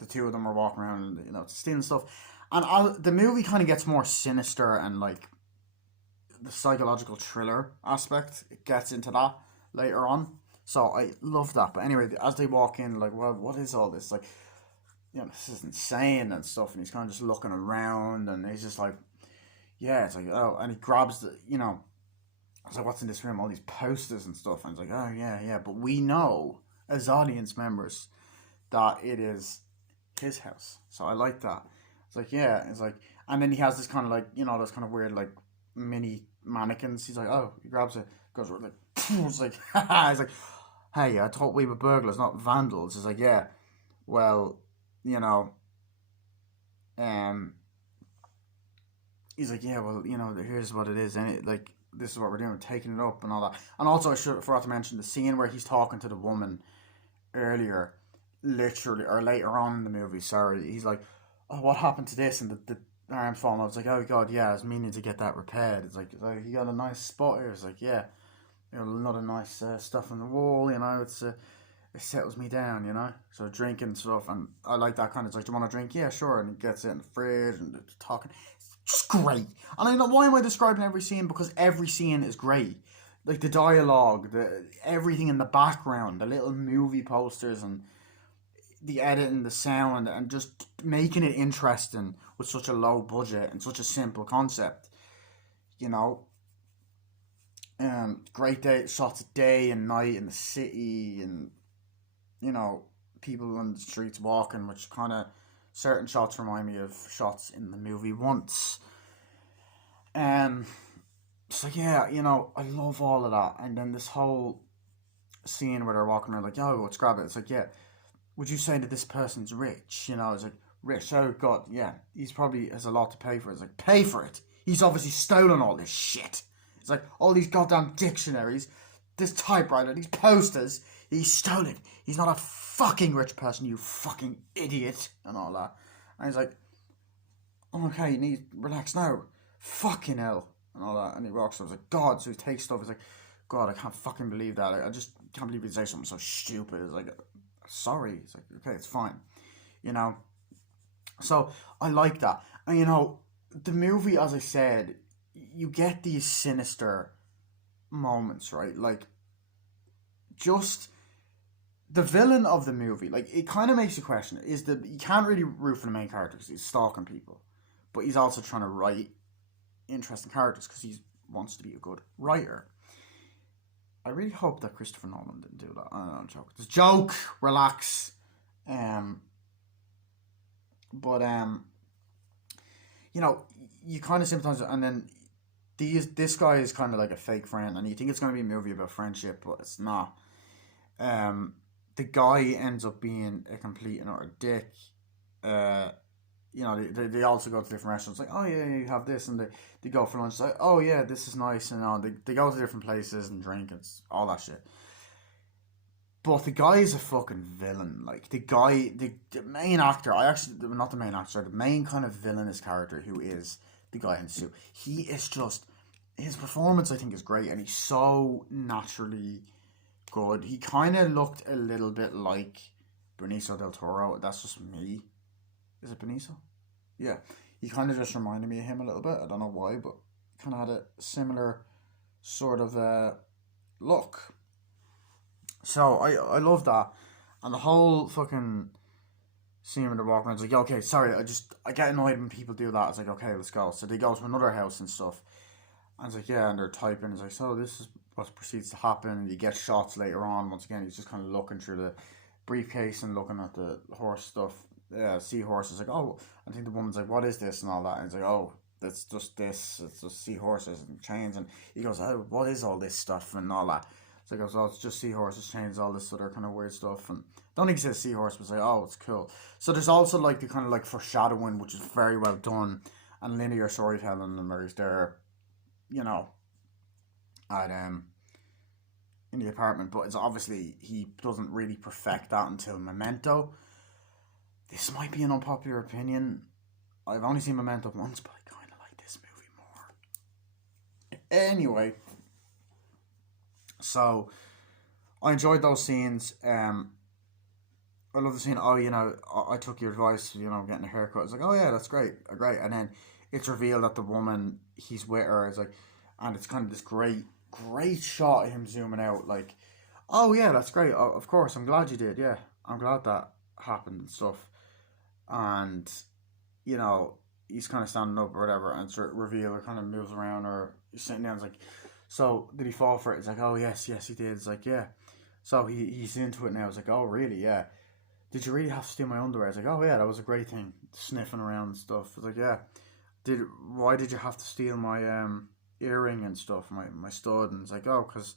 the two of them are walking around and, stealing stuff. And the movie kind of gets more sinister and, like, the psychological thriller aspect. It gets into that later on. So I love that. But anyway, as they walk in, like, well, what is all this? Like, this is insane and stuff, and he's kind of just looking around, and he's just like, yeah, it's like, oh, and he grabs it's like, what's in this room? All these posters and stuff, and it's like, oh, yeah, but we know, as audience members, that it is his house, so I like that. It's like, yeah, it's like, and then he has this kind of like, those kind of weird, like, mini mannequins. He's like, oh, he grabs it, goes, like, it's like, he's like, hey, I thought we were burglars, not vandals. It's like, yeah, well, um, he's like, yeah, well, here's what it is, and like, this is what we're doing, we're taking it up and all that. And also, I forgot to mention the scene where he's talking to the woman earlier, literally, or later on in the movie. Sorry, he's like, oh, what happened to this? And the arm's falling off. It's like, oh god, yeah, I was meaning to get that repaired. It's like, you got a nice spot here. It's like, yeah, another nice stuff on the wall. It's it settles me down, So drinking stuff, and I like that kind of. It's like, do you want a drink? Yeah, sure. And he gets it in the fridge and talking. It's just great. And I know, why am I describing every scene? Because every scene is great. Like the dialogue, everything in the background, the little movie posters, and the editing, the sound, and just making it interesting with such a low budget and such a simple concept. Great shots of day and night in the city, and people on the streets walking, which kind of certain shots remind me of shots in the movie Once. It's like, yeah, I love all of that. And then this whole scene where they're walking around like, yo, let's grab it. It's like, yeah, would you say that this person's rich? It's like, rich, oh god, yeah, he's probably has a lot to pay for it. It's like, pay for it? He's obviously stolen all this shit. It's like, all these goddamn dictionaries, this typewriter, these posters, he stole it. He's not a fucking rich person, you fucking idiot, and all that. And he's like, oh, okay, you need to relax now. Fucking hell, and all that. And he walks up, he's like, God, so he takes stuff, he's like, God, I can't fucking believe that. I just can't believe he'd say something so stupid. It's like, sorry. It's like, okay, it's fine. So I like that. And the movie, as I said, you get these sinister moments, right? Like, just the villain of the movie, like, it kind of makes you question it. You can't really root for the main character because he's stalking people, but he's also trying to write interesting characters because he wants to be a good writer. I really hope that Christopher Nolan didn't do that. I don't know, joke. It's a joke. Relax. But you kind of sympathize, and then this guy is kind of like a fake friend, and you think it's going to be a movie about friendship, but it's not. The guy ends up being a complete and utter dick. They also go to different restaurants, like, oh yeah, you have this, and they go for lunch, it's like, oh yeah, this is nice, and they go to different places and drink and all that shit. But the guy is a fucking villain. Like, the main actor, not the main actor, the main kind of villainous character, who is the guy in the suit. He is just, his performance, I think, is great, and he's so naturally good. He kind of looked a little bit like Benicio del Toro. That's just me. Is it Benicio? Yeah. He kind of just reminded me of him a little bit. I don't know why, but kind of had a similar sort of look. So I love that. And the whole fucking scene when they're walking around, it's like, okay, sorry, I get annoyed when people do that. It's like, okay, let's go. So they go to another house and stuff. And it's like, yeah, and they're typing. It's like, so this is what proceeds to happen. And you get shots later on. Once again, he's just kind of looking through the briefcase and looking at the horse stuff. Yeah, seahorse is like, oh, I think the woman's like, what is this and all that. And it's like, oh, it's just this. It's just seahorses and chains. And he goes, oh, what is all this stuff and all that. So he goes, oh, it's just seahorses, chains, all this other kind of weird stuff. And I don't think he says seahorse, but it's like, oh, it's cool. So there's also like the kind of like foreshadowing, which is very well done, and linear storytelling, and there's there, you know, at in the apartment. But it's obviously he doesn't really perfect that until Memento. This might be an unpopular opinion. I've only seen Memento once, but I kind of like this movie more. Anyway, so I enjoyed those scenes. I love the scene. Oh, I took your advice. Getting a haircut. It's like, oh yeah, that's great, great. And then it's revealed that the woman he's with her is like, and it's kind of this great, great shot of him zooming out. Like, oh yeah, that's great. Oh, of course, I'm glad you did. Yeah, I'm glad that happened and stuff. And he's kind of standing up or whatever, and it's revealed or kind of moves around or he's sitting down. It's like, so did he fall for it? It's like, oh yes, yes he did. It's like, yeah. So he's into it now. It's like, oh really? Yeah. Did you really have to steal my underwear? It's like, oh yeah, that was a great thing. Sniffing around and stuff. It's like, yeah. Why did you have to steal my earring and stuff, my stud? And it's like, oh, because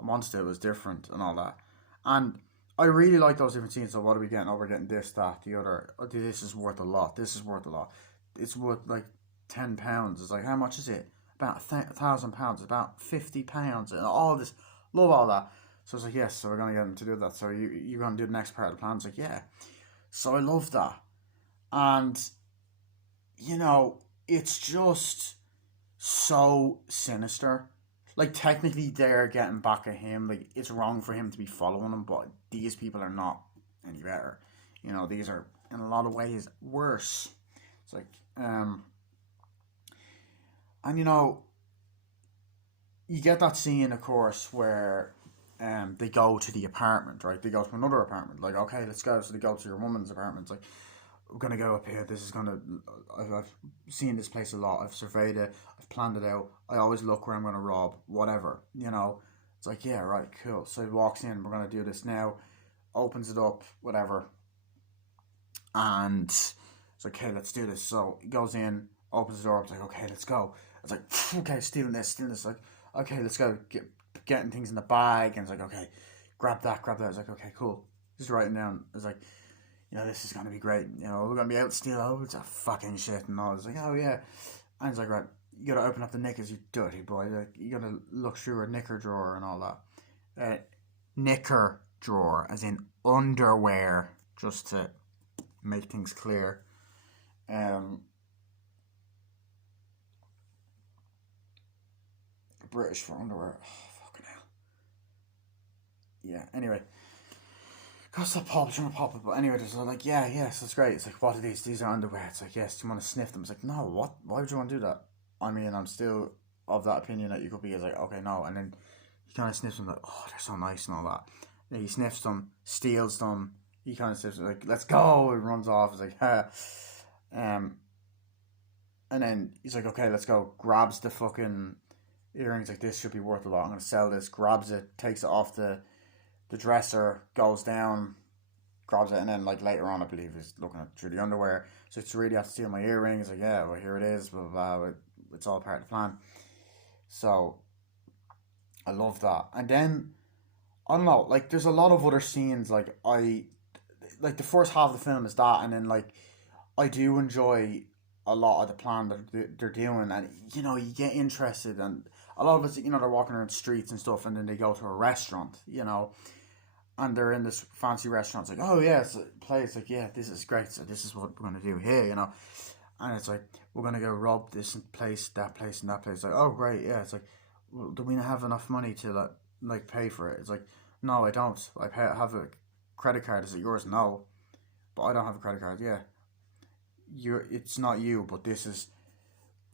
I wanted it was different and all that. And I really like those different scenes. So what are we getting? Oh, we're getting this, that, the other. Oh, this is worth a lot. This is worth a lot. It's worth like £10. It's like, how much is it? About £1,000. It's about £50 and all this. Love all that. So it's like, yes, so we're gonna get him to do that. So you're gonna do the next part of the plan. It's like, yeah. So I love that. And it's just so sinister. Like technically they're getting back at him. Like it's wrong for him to be following them, but these people are not any better. These are in a lot of ways worse. It's like and you get that scene of course where they go to the apartment, right? They go to another apartment. Like, okay, let's go. So they go to your woman's apartment. It's like, we're gonna go up here. This is gonna. I've seen this place a lot. I've surveyed it. I've planned it out. I always look where I'm gonna rob. Whatever, It's like, yeah, right, cool. So he walks in. We're gonna do this now. Opens it up, whatever. And it's like, okay, let's do this. So he goes in, opens the door. It's like, okay, let's go. It's like, okay, stealing this. Like, okay, let's go. Getting things in the bag. And it's like, okay, grab that. It's like, okay, cool. Just writing down. It's like, this is gonna be great. We're gonna be able to steal loads of fucking shit and all. It's like, oh yeah. And it's like, right, you gotta open up the knickers, you dirty boy. Like, you gotta look through a knicker drawer and all that. Knicker drawer, as in underwear, just to make things clear. British for underwear. Oh, fucking hell. Yeah. Anyway. Cause the pop, trying to pop it, but anyway, they're like, yeah, yes, that's great. It's like, what are these? These are underwear. It's like, yes, do you want to sniff them? It's like, no, what? Why would you want to do that? I mean, I'm still of that opinion that you could be. It's like, okay, no, and then he kind of sniffs them, like, oh, they're so nice and all that. Then he sniffs them, steals them. He kind of sniffs them, like, let's go. And runs off. It's like, ha. And then he's like, okay, let's go. Grabs the fucking earrings. Like, this should be worth a lot. I'm gonna sell this. Grabs it, takes it off the dresser, goes down, grabs it, and then like later on I believe he's looking through the underwear. So it's really have to steal my earrings. Like, yeah, well here it is, blah blah blah. It's all part of the plan. So I love that. And then I don't know, like there's a lot of other scenes like like the first half of the film is that, and then like I do enjoy a lot of the plan that they're doing, and you get interested, and a lot of it's they're walking around streets and stuff, and then they go to a restaurant, and they're in this fancy restaurant. It's like, oh yeah, it's a place. Like, yeah, this is great. So this is what we're gonna do here, And it's like, we're gonna go rob this place, that place, and that place. Like, oh great, yeah. It's like, well, do we not have enough money to like pay for it? It's like, no, I don't. Have a credit card. Is it yours? No, but I don't have a credit card. Yeah, it's not you, but this is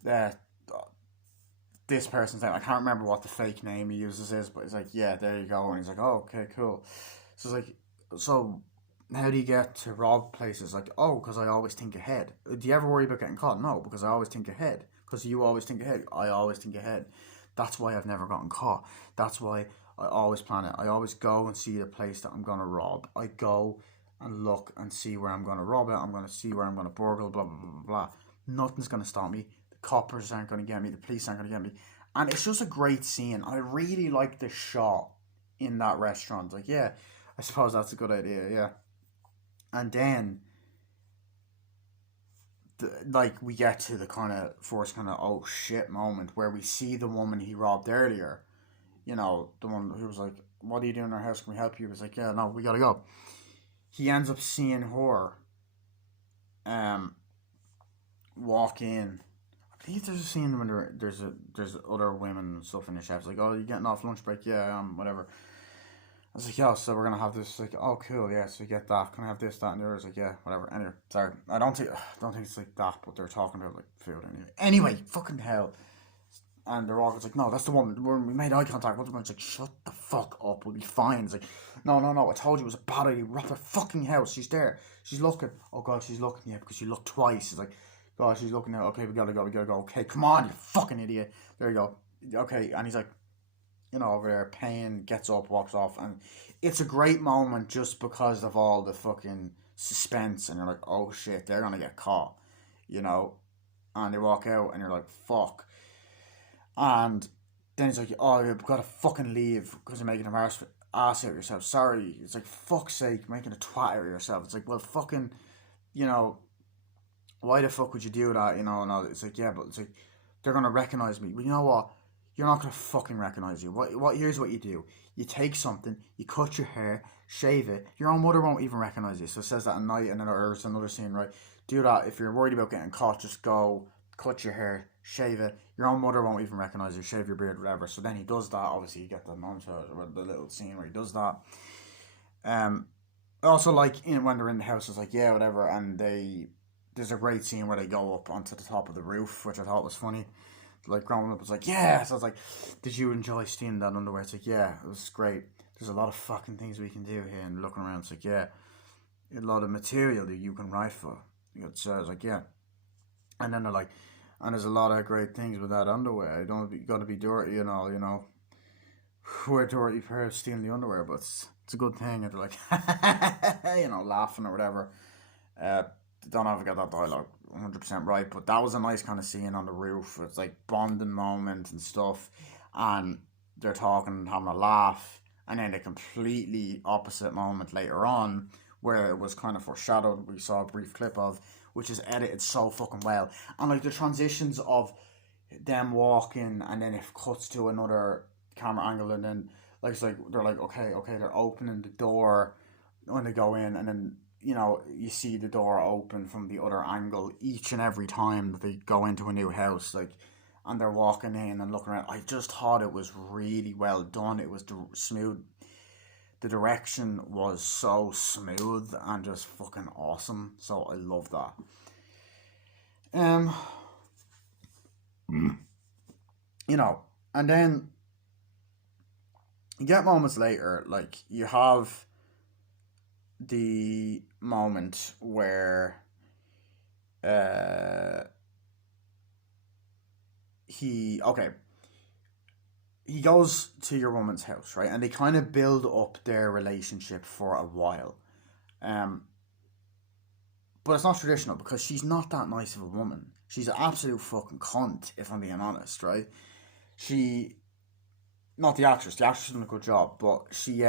uh, this person's name. I can't remember what the fake name he uses is, but it's like, yeah, there you go. And he's like, oh, okay, cool. So it's like, so how do you get to rob places? Like, oh, because I always think ahead. Do you ever worry about getting caught? No, because I always think ahead. Because you always think ahead. I always think ahead. That's why I've never gotten caught. That's why I always plan it. I always go and see the place that I'm going to rob. I go and look and see where I'm going to rob it. I'm going to see where I'm going to burgle, blah, blah, blah, blah. Nothing's going to stop me. The coppers aren't going to get me. The police aren't going to get me. And it's just a great scene. I really like the shot in that restaurant. Like, yeah, I suppose that's a good idea, yeah. And then, like, we get to the kind of first kind of oh shit moment where we see the woman he robbed earlier. You know, the one who was like, "What are you doing in our house? Can we help you?" He was like, "Yeah, no, we gotta go." He ends up seeing her, um, walk in. I believe there's a scene when there's other women and stuff in the chef's like, "Oh, you getting off lunch break? Yeah, whatever." I was like, yeah, so we're gonna have this. Like, oh, cool, yeah. So we get that. Can I have this, that, and the other? I was like, yeah, whatever. Anyway, sorry, I don't think it's like that, but they're talking about like food anyway. Anyway, fucking hell. And they're all it's like, no, that's the one. When we made eye contact, what's the It's like, shut the fuck up. We'll be fine. It's like, no, no, no. I told you it was a bad idea. Rob her fucking house. She's there. She's looking. Oh god, she's looking. Yeah, because she looked twice. It's like, God, she's looking now. Okay, we gotta go. We gotta go. Okay, come on, you fucking idiot. There you go. Okay, and he's like, over there, paying, gets up, walks off, and it's a great moment just because of all the fucking suspense, and you're like, oh shit, they're gonna get caught, you know, and they walk out, and you're like, fuck, and then he's like, oh, you've got to fucking leave because you're making an ass out of yourself. Sorry, it's like, fuck's sake, making a twat out of yourself. It's like, well, fucking, you know, why the fuck would you do that? And all. It's like, yeah, but it's like they're gonna recognize me. But you know what? You're not gonna fucking recognize you. What? Here's what you do. You take something, you cut your hair, shave it. Your own mother won't even recognize you. So it says that at night, and then there's another scene, right? Do that. If you're worried about getting caught, just go, cut your hair, shave it. Your own mother won't even recognize you. Shave your beard, whatever. So then he does that. Obviously, you get the montage or the little scene where he does that. Um, also like when they're in the house, it's like yeah, whatever, and there's a great scene where they go up onto the top of the roof, which I thought was funny. Like growing up, was like yeah. So I was like, did you enjoy stealing that underwear? It's like yeah, it was great. There's a lot of fucking things we can do here, and looking around, it's like yeah, a lot of material that you can write for. So I was like yeah, and then they're like, and there's a lot of great things with that underwear. You don't got to be dirty and all, wear dirty pair of stealing the underwear, but it's a good thing. And they're like, laughing or whatever. Uh, don't know if I got that dialogue 100% right, but that was a nice kind of scene on the roof. It's like bonding moment and stuff, and they're talking and having a laugh, and then a completely opposite moment later on where it was kind of foreshadowed. We saw a brief clip of, which is edited so fucking well, and like the transitions of them walking, and then it cuts to another camera angle, and then like it's like they're like okay, they're opening the door when they go in, and then you see the door open from the other angle each and every time that they go into a new house, like, and they're walking in and looking around. I just thought it was really well done. It was smooth. The direction was so smooth and just fucking awesome. So I love that. Um, and then you get moments later, like you have the moment where uh he goes to your woman's house, right? And they kind of build up their relationship for a while. Um but it's not traditional because she's not that nice of a woman. She's an absolute fucking cunt, if I'm being honest, right? She Not the actress. The actress done a good job, but she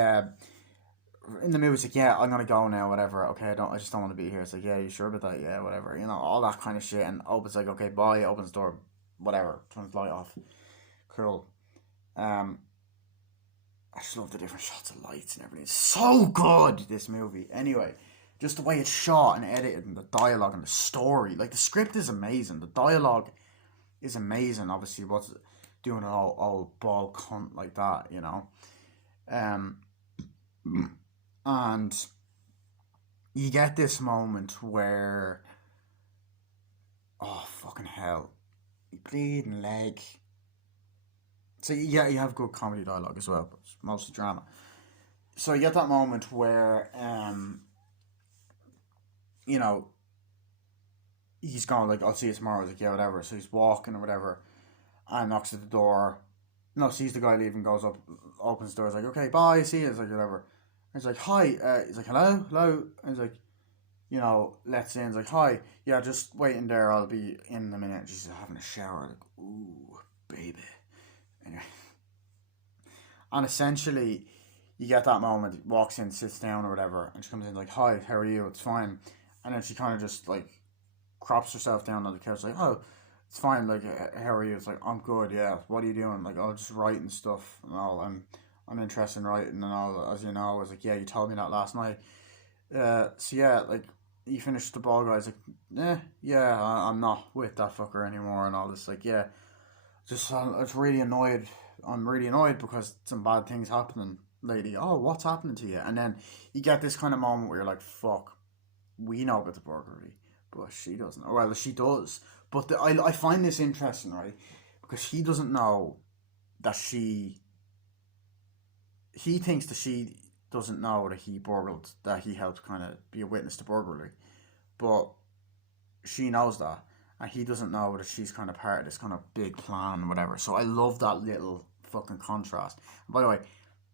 in the movie, it's like, yeah, I'm gonna go now, whatever. Okay, I just don't want to be here. It's like, yeah, you sure about that? Yeah, whatever. All that kind of shit. And opens like, okay, bye. Opens the door, whatever. Turns the light off. Cool. Um, I just love the different shots of lights and everything. It's so good, this movie. Anyway, just the way it's shot and edited, and the dialogue and the story. Like the script is amazing. The dialogue is amazing. Obviously, what's doing an all ball cunt like that. Um. And you get this moment where, oh fucking hell, bleeding leg. So yeah, you have good comedy dialogue as well, but it's mostly drama. so you get that moment where, you know, he's gone, like, I'll see you tomorrow. He's like, yeah, whatever. So he's walking or whatever, and knocks at the door. No, sees the guy leaving, goes up, opens the door. He's like, okay, bye, see you. He's like, whatever. And he's like, hi. He's like, hello, hello. And he's like, lets in. He's like, hi, yeah, just waiting there. I'll be in a minute. She's having a shower. Like, ooh, baby. Anyway. And essentially, you get that moment. He walks in, sits down or whatever, and she comes in like, hi, how are you? It's fine. And then she kind of just like crops herself down on the couch, like, oh, it's fine. Like, how are you? It's like, I'm good. Yeah. What are you doing? Like, oh, just writing stuff and all. I'm interested in writing and all. As you know, I was like, yeah, you told me that last night. So yeah, like, you finished the ball, guys. Like, yeah, I'm not with that fucker anymore and all this. Like, yeah, just it's really annoyed. I'm really annoyed because some bad things happening lately. Oh, what's happening to you? And then you get this kind of moment where you're like, fuck, we know about the burglary, but she doesn't. Or well, she does. But I find this interesting, right? Because he doesn't know that he thinks that she doesn't know that he burgled, that he helped kind of be a witness to burglary. But she knows that. And he doesn't know that she's kind of part of this kind of big plan, or whatever. So I love that little fucking contrast. And by the way,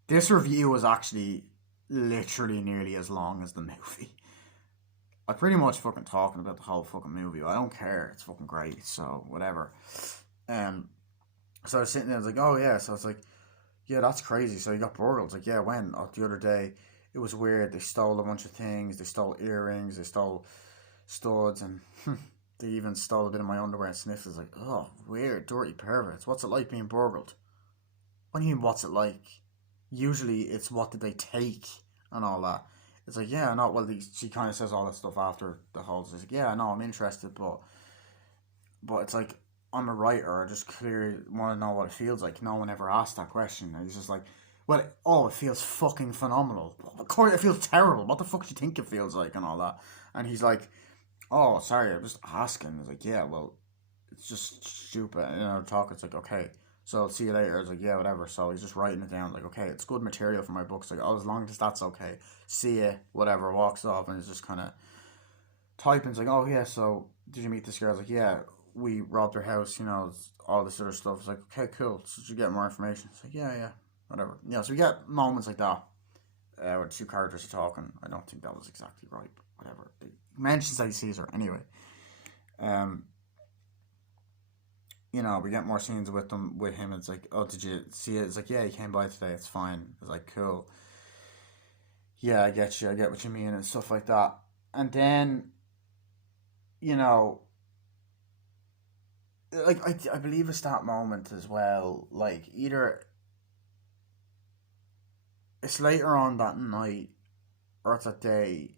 this review was actually literally nearly as long as the movie. I pretty much fucking talking about the whole fucking movie. I don't care. It's fucking great. So whatever. Um. So I was sitting there. I was like, oh yeah. So it's like, yeah, that's crazy. So you got burgled. It's like, yeah, when? Oh, the other day. It was weird. They stole a bunch of things. They stole earrings. They stole studs, and they even stole a bit of my underwear and sniffed. It's like, oh, weird, dirty perverts. What's it like being burgled? What do you mean, what's it like? Usually, it's what did they take and all that. It's like, yeah, no, well, she kind of says all that stuff after the whole. It's like, yeah, I know, I'm interested, but it's like, I'm a writer. I just clearly want to know what it feels like. No one ever asked that question. And he's just like, well, oh, it feels fucking phenomenal. Of course, it feels terrible. What the fuck do you think it feels like and all that? And he's like, oh, sorry, I'm just asking. I was like, yeah, well, it's just stupid. Talk. It's like, okay, so I'll see you later. I was like, yeah, whatever. So he's just writing it down. Like, okay, it's good material for my books. Like, oh, as long as that's okay. See ya, whatever. Walks off and he's just kind of typing. It's like, oh, yeah, so did you meet this girl? I was like, yeah, we robbed her house, all this sort of stuff. It's like, okay, cool. So did you get more information? It's like, yeah, whatever. Yeah, so we get moments like that where two characters are talking. I don't think that was exactly right, but whatever. He mentions that he sees her anyway. Um, we get more scenes with him. It's like, oh, did you see it? It's like, yeah, he came by today. It's fine. It's like, cool. Yeah, I get you. I get what you mean and stuff like that. And then, you know, like I believe it's that moment as well. Like either it's later on that night or it's that day.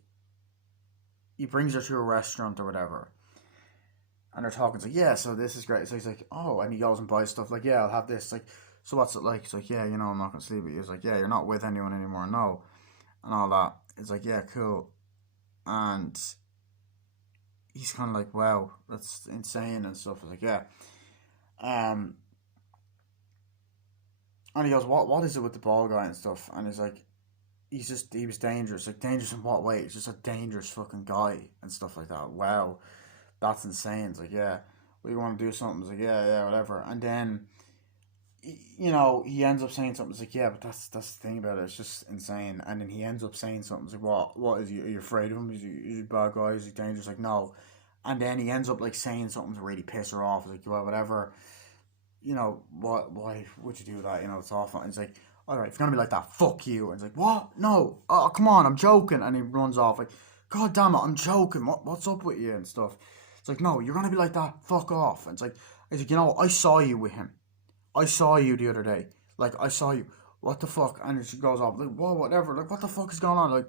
He brings her to a restaurant or whatever, and they're talking. It's like, yeah, so this is great. So he's like, oh, and he goes and buys stuff. Like, yeah, I'll have this. Like, so what's it like? It's like, yeah, I'm not gonna sleep with you. It's like, yeah, you're not with anyone anymore, no, and all that. It's like, yeah, cool, and he's kind of like, wow, that's insane and stuff. It's like, yeah, um, and he goes, what is it with the ball guy and stuff? And he's like, he was dangerous. Like, dangerous in what way? He's just a dangerous fucking guy and stuff like that. Wow, that's insane. It's like, yeah, well, you want to do something? It's like, yeah, whatever. And then, he ends up saying something. It's like, yeah, but that's the thing about it. It's just insane. And then he ends up saying something. It's like, what is he? Are you afraid of him? Is he a bad guy? Is he dangerous? Like, no. And then he ends up like saying something to really piss her off. It's like, well, whatever. Why would you do that? It's awful. And it's like, all right, if you're gonna be like that, fuck you. And it's like, what? No, oh, come on, I'm joking. And he runs off like, God damn it, I'm joking. What's up with you and stuff? It's like, no, you're gonna be like that, fuck off. And it's like, I saw you with him. I saw you the other day. Like, I saw you. What the fuck? And she goes off like, whoa, whatever. Like, what the fuck is going on?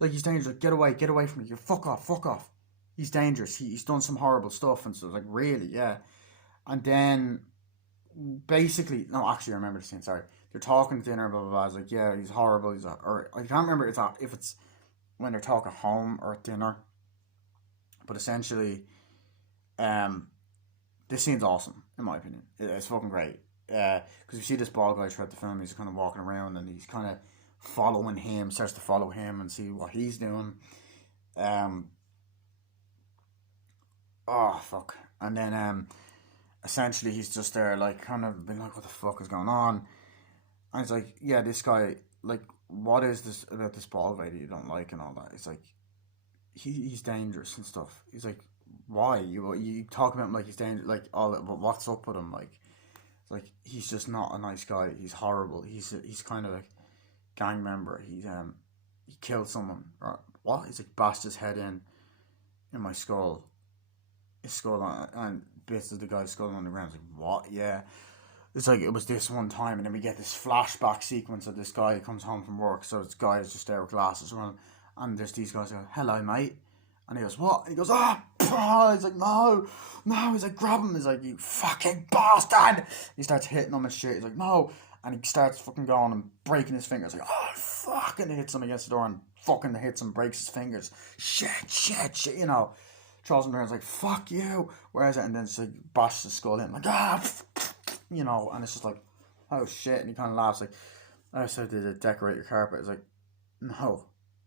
Like he's dangerous. Like, get away from me. You fuck off, fuck off. He's dangerous. He's done some horrible stuff and stuff. Like, really, yeah. And then basically, no, actually, I remember the scene. Sorry, they're talking at dinner, blah blah blah. I was like, yeah, he's horrible. Or I can't remember if it's when they're talking home or at dinner. But essentially, um, this scene's awesome in my opinion. It's fucking great. Because you see this bald guy throughout the film. He's kind of walking around and he's kind of following him, starts to follow him and see what he's doing. Um, oh fuck, and then essentially he's just there like kind of being like, what the fuck is going on? And it's like, yeah, this guy, like, what is this about this bald lady you don't like and all that? It's like he's dangerous and stuff. He's like, why you talk about him like he's dangerous, like all that, but what's up with him? Like, it's like he's just not a nice guy. He's horrible. He's kind of like gang member. He killed someone. Or what? He's like bashed his head in my skull. His skull and bits of the guy's skull on the ground. It's like, what? Yeah. It's like it was this one time, and then we get this flashback sequence of this guy who comes home from work. So this guy is just there with glasses around, and there's these guys go, "Hello, mate," and he goes, "What?" He goes, He's like, "No, no." He's like, grab him. He's like, "You fucking bastard!" He starts hitting him and shit. He's like, "No," and he starts fucking going and breaking his fingers. Like, "Oh fuck!" And he hits him against the door and fucking hits him, breaks his fingers. Shit, you know. Charles and Burns like, "Fuck you." Whereas it, and then so bashes his skull in like, you know, and it's just like, oh shit, and he kind of laughs like, I said, did it decorate your carpet? It's like, no,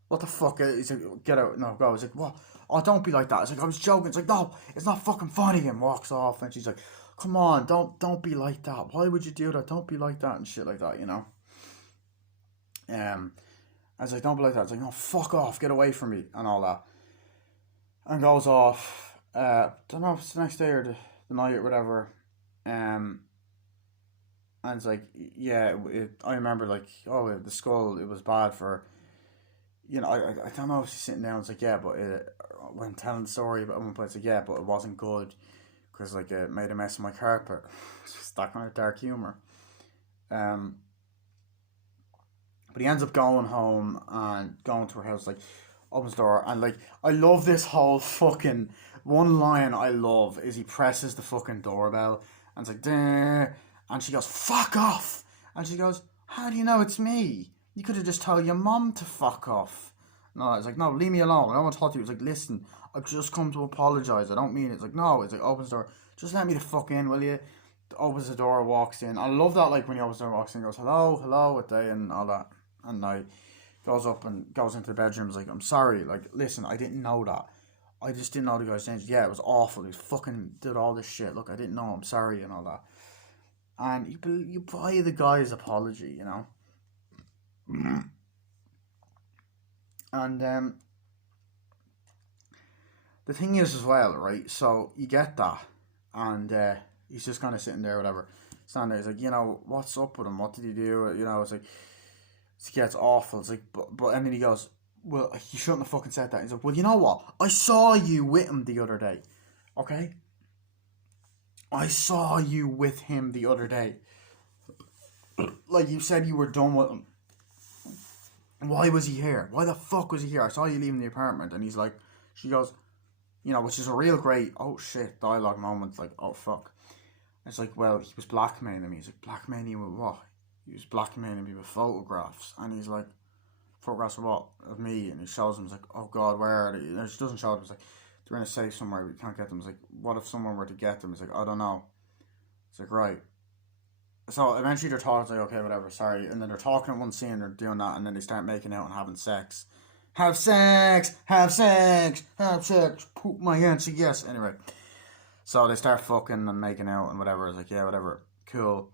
what the fuck? He's like, get out, no, go. He's like, what? Oh, don't be like that. It's like, I was joking. It's like, no, it's not fucking funny, and walks off, and she's like, come on, don't be like that. Why would you do that? Don't be like that and shit like that, you know. I was like, don't be like that. It's like, no, fuck off, get away from me, and all that, and goes off. Don't know if it's the next day or the night or whatever. And it's like, yeah, I remember like, oh, the skull, it was bad for, you know, I don't know if she's sitting down. It's like, yeah, but when telling the story at one point, it's like, yeah, but it wasn't good because like it made a mess of my carpet. It's just that kind of dark humor. Um, but he ends up going home and going to her house, like opens the door, and like I love this whole fucking one line I love is he presses the fucking doorbell and it's like, "Duh," and she goes, "Fuck off," and she goes, "How do you know it's me? You could have just told your mum to fuck off." No, it's like, "No, leave me alone. I don't want to talk to you." It's like, "Listen, I've just come to apologise. I don't mean it." It's like, "No." It's like, opens the door. "Just let me the fuck in, will you?" Opens the door, walks in. I love that, like when he opens the door, walks in, goes, hello, at day and all that. And I goes up and goes into the bedroom. Is like, "I'm sorry. Like, listen, I didn't know that. I just didn't know the guy's name. Yeah, it was awful. He fucking did all this shit. Look, I didn't know. I'm sorry," and all that. And you buy the guy's apology, you know. And the thing is as well, right? So you get that, and he's just kind of sitting there, whatever, standing there. He's like, you know, what's up with him? What did he do? You know, it's like, it's awful. It's like, but and then he goes, "Well, you shouldn't have fucking said that." He's like, "Well, you know what? I saw you with him the other day, okay? I saw you with him the other day. Like you said, you were done with him. Why was he here? Why the fuck was he here? I saw you leaving the apartment." And he's like, she goes, you know, which is a real great, oh shit, dialogue moment. Like, oh fuck. It's like, well, he was blackmailing me. He's like, blackmailing you with what? He was blackmailing me with photographs. And he's like, photographs of what? Of me. And he shows them. He's like, oh god, where are they? And she doesn't show them. He's like, they're in a safe somewhere. We can't get them. He's like, what if someone were to get them? He's like, I don't know. It's like, right. So eventually they're talking, like, okay, whatever, sorry. And then they're talking in one scene, they're doing that, and then they start making out and having sex. Have sex! Have sex! Have sex! Poop my answer, yes. Anyway. So they start fucking and making out and whatever. It's like, yeah, whatever. Cool.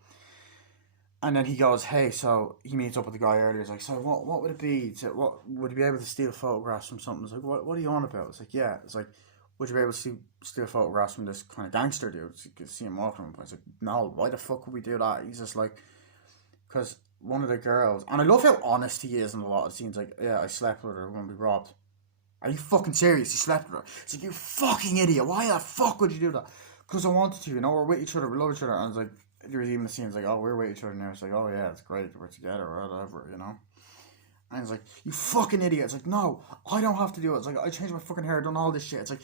And then he goes, hey, so he meets up with the guy earlier. He's like, so what would it be? What would you be able to steal photographs from something? It's like, what are you on about? It's like, yeah. It's like, would you be able to steal photographs from this kind of gangster dude? So you could see him walking around. I was like, no, why the fuck would we do that? He's just like, because one of the girls, and I love how honest he is in a lot of scenes. Like, yeah, I slept with her when we robbed. Are you fucking serious? You slept with her? It's like, you fucking idiot. Why the fuck would you do that? Because I wanted to, you know, we're with each other, we love each other. And it's like, there was even the scenes like, oh, we're with each other now. It's like, oh yeah, it's great, we're together or whatever, you know. And it's like, you fucking idiot. It's like, no, I don't have to do it. It's like, I changed my fucking hair, done all this shit. It's like,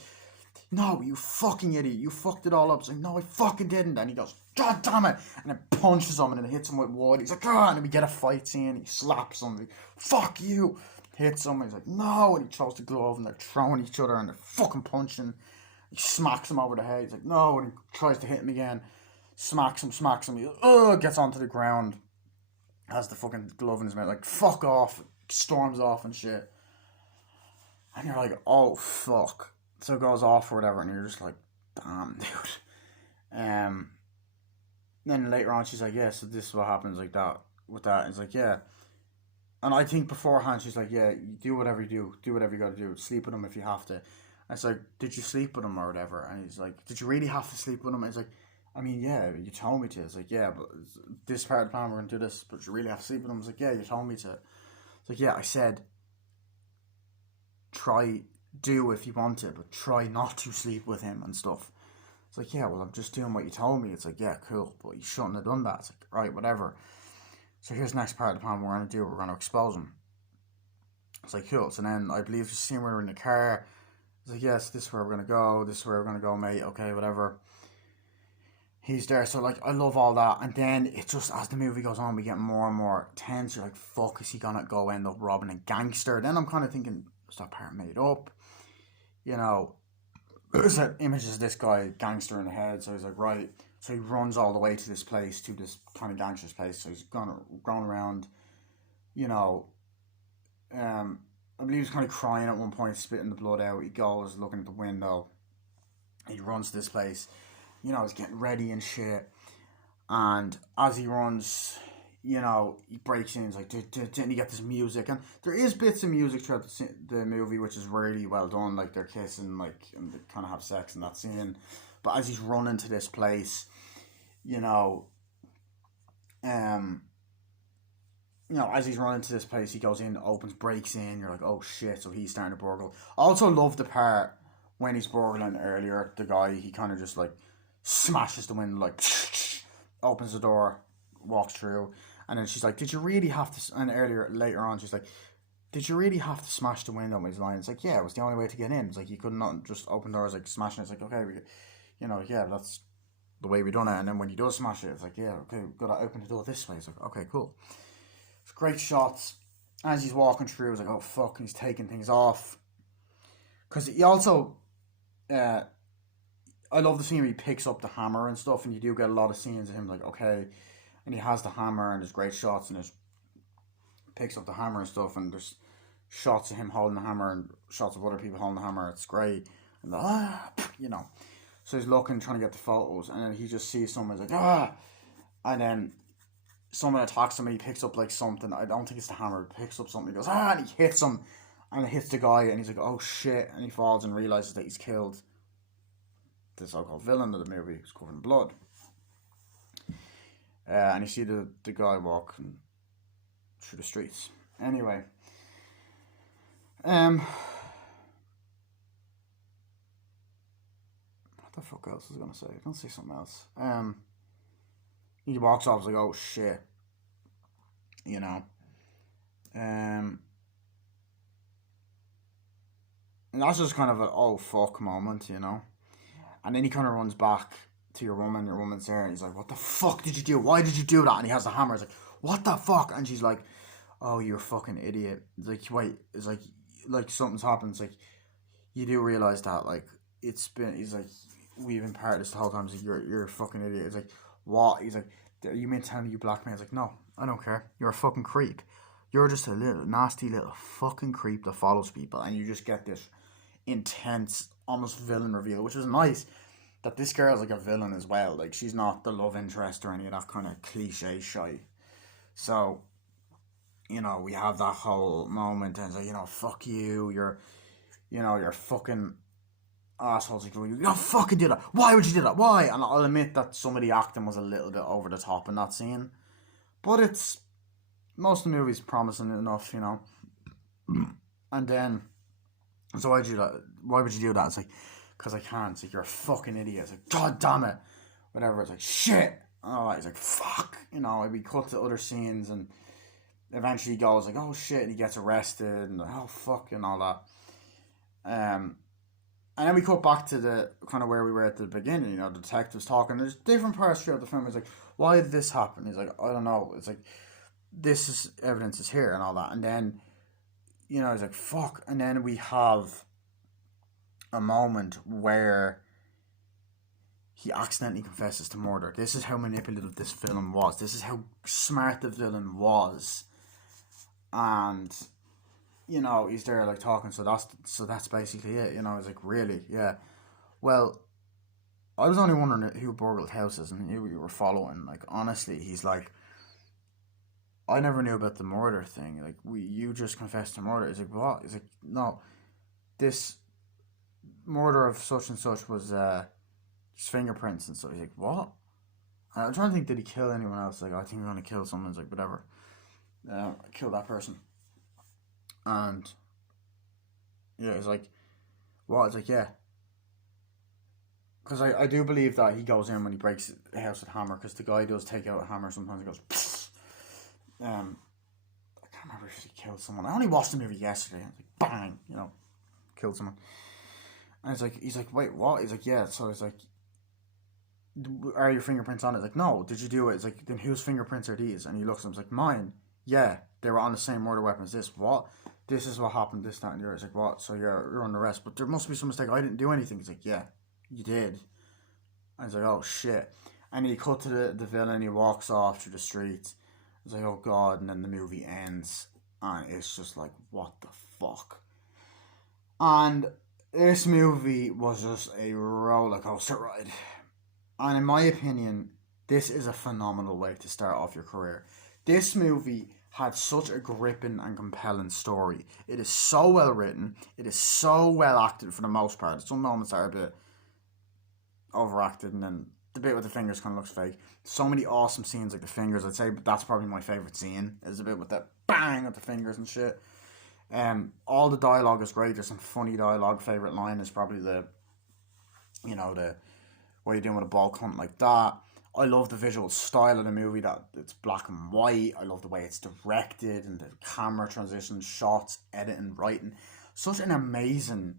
no, you fucking idiot, you fucked it all up. It's like, no, I fucking didn't. And he goes, god damn it, and then punches him and then hits him with wood. He's like, ah, and then we get a fight scene. He slaps him, like, fuck you, hits him. He's like, no, and he throws the glove and they're throwing each other and they're fucking punching. He smacks him over the head. He's like, no, and he tries to hit him again. Smacks him. He gets onto the ground. has the fucking glove in his mouth, like, fuck off, storms off and shit. And you're like, oh, fuck. So it goes off or whatever, and you're just like, damn, dude. Then later on, she's like, yeah, so this is what happens like that with that. And it's like, yeah. And I think beforehand, she's like, yeah, you do whatever you got to do. Sleep with him if you have to. And it's like, did you sleep with him or whatever? And he's like, did you really have to sleep with him? And it's like, I mean, yeah, you told me to. It's like, yeah, but this part of the plan, we're going to do this, but you really have to sleep with him? It's like, yeah, you told me to. It's like, yeah, I said, try, do if you want to, but try not to sleep with him and stuff. It's like, yeah, well, I'm just doing what you told me. It's like, yeah, cool, but you shouldn't have done that. It's like, right, whatever. So here's the next part of the plan we're going to do. We're going to expose him. It's like, cool. So then I believe you see him, we're in the car. It's like, yes, this is where we're going to go. This is where we're going to go, mate. Okay, whatever. He's there. So, like, I love all that. And then it just, as the movie goes on, we get more and more tense. You're like, fuck, is he going to go end up robbing a gangster? Then I'm kind of thinking, is that part made up? You know, there's that image of this guy, gangster in the head. So he's like, right. So he runs all the way to this place, to this kind of gangster's place. So he's going around, you know, I believe he's kind of crying at one point, spitting the blood out. He goes looking at the window. He runs to this place. You know, he's getting ready and shit. And as he runs, you know, he breaks in. He's like, didn't you get this music? And there is bits of music throughout the movie, which is really well done. Like, they're kissing, like, and they kind of have sex in that scene. But as he's running to this place, you know, as he's running to this place, he goes in, opens, breaks in. You're like, oh shit! So he's starting to burgle. I also love the part when he's burgling earlier. The guy, he kind of just like smashes the window, like opens the door, walks through, and then she's like, "Did you really have to?" And later on, she's like, "Did you really have to smash the window?" He's lying. It's like, "Yeah, it was the only way to get in." It's like you could not just open doors like smashing. It's like, okay, yeah, that's the way we done it. And then when he does smash it, it's like, yeah, okay, we've got to open the door this way. It's like, okay, cool. It's great shots. As he's walking through, it's like, oh fuck, and he's taking things off. Because he also, I love the scene where he picks up the hammer and stuff, and you do get a lot of scenes of him like, okay, and he has the hammer, and there's great shots, and there's picks up the hammer and stuff, and there's shots of him holding the hammer and shots of other people holding the hammer. It's great, and you know. So he's looking, trying to get the photos, and then he just sees someone, he's like, and then someone attacks him, and he picks up like something. I don't think it's the hammer. He picks up something, he goes, and he hits him, and it hits the guy, and he's like, oh shit, and he falls and realizes that he's killed the so-called villain of the movie, who's covered in blood. And you see the guy walking through the streets. Anyway, what the fuck else was I gonna say? I can say something else. He walks off, like, oh shit, you know. And that's just kind of a oh fuck moment, you know. And then he kind of runs back to your woman's there, and he's like, what the fuck did you do? Why did you do that? And he has the hammer. He's like, what the fuck? And she's like, oh, you're a fucking idiot. It's like, wait, it's like something's happened. It's like, you do realize that, like, he's like, we've been part of this the whole time. He's like, you're a fucking idiot. It's like, what? He's like, you mean tell me you blackmail? He's like, no, I don't care. You're a fucking creep. You're just a little nasty little fucking creep that follows people, and you just get this intense, almost villain reveal, which was nice. That this girl's like a villain as well. Like, she's not the love interest or any of that kind of cliche shit. So, you know, we have that whole moment, and it's like, you know, fuck you, you're fucking assholes. Like, you don't fucking do that. Why would you do that? Why? And I'll admit that some of the acting was a little bit over the top in that scene. But it's, most of the movie's promising enough, you know. And then, so why would you do that? Why would you do that? It's like, because I can't. It's like, you're a fucking idiot. It's like, god damn it. Whatever. It's like, shit. Oh, he's like, fuck. You know, we cut to other scenes, and eventually he goes like, oh shit, and he gets arrested, and oh fuck, and all that. And then we cut back to the kind of where we were at the beginning. You know, the detective's talking. There's different parts throughout the film. He's like, why did this happen? He's like, I don't know. It's like, this is evidence is here and all that. And then, you know, he's like, fuck. And then we have a moment where he accidentally confesses to murder. This is how manipulative this villain was. This is how smart the villain was. And, you know, he's there like talking, so that's basically it. You know, it's like, really? Yeah. Well, I was only wondering who burgled houses and who you were following. Like, honestly, he's like, I never knew about the murder thing. Like, you just confessed to murder. He's like, what? He's like, no, this murder of such and such was his fingerprints and stuff. He's like, what? And I'm trying to think, did he kill anyone else? Like, I think I'm gonna kill someone. He's like, whatever, kill that person. And yeah, he's like, what? It's like, yeah, because I do believe that he goes in when he breaks the house with a hammer, because the guy does take out a hammer sometimes. He goes, pfft. I can't remember if he killed someone. I only watched the movie yesterday. And it's like, bang, you know, killed someone. And he's like, wait, what? He's like, yeah. So he's like, are your fingerprints on it? It's like, no. Did you do it? It's like, then whose fingerprints are these? And he looks at him. It's like, mine. Yeah, they were on the same murder weapon as this. What? This is what happened. This, that, and the other. It's like, what? So you're under arrest. But there must be some mistake. I didn't do anything. He's like, yeah, you did. And he's like, oh shit. And he cut to the villain. He walks off through the streets. It's like, oh god. And then the movie ends, and it's just like, what the fuck? And this movie was just a roller coaster ride. And in my opinion, this is a phenomenal way to start off your career. This movie had such a gripping and compelling story. It is so well written. It is so well acted for the most part. Some moments are a bit overacted, and then the bit with the fingers kind of looks fake. So many awesome scenes, like the fingers, I'd say, but that's probably my favourite scene, is the bit with the bang with the fingers and shit. All the dialogue is great. There's some funny dialogue. Favourite line is probably the what are you doing with a ball cunt like that. I love the visual style of the movie, that it's black and white. I love the way it's directed and the camera transitions, shots, editing, writing. Such an amazing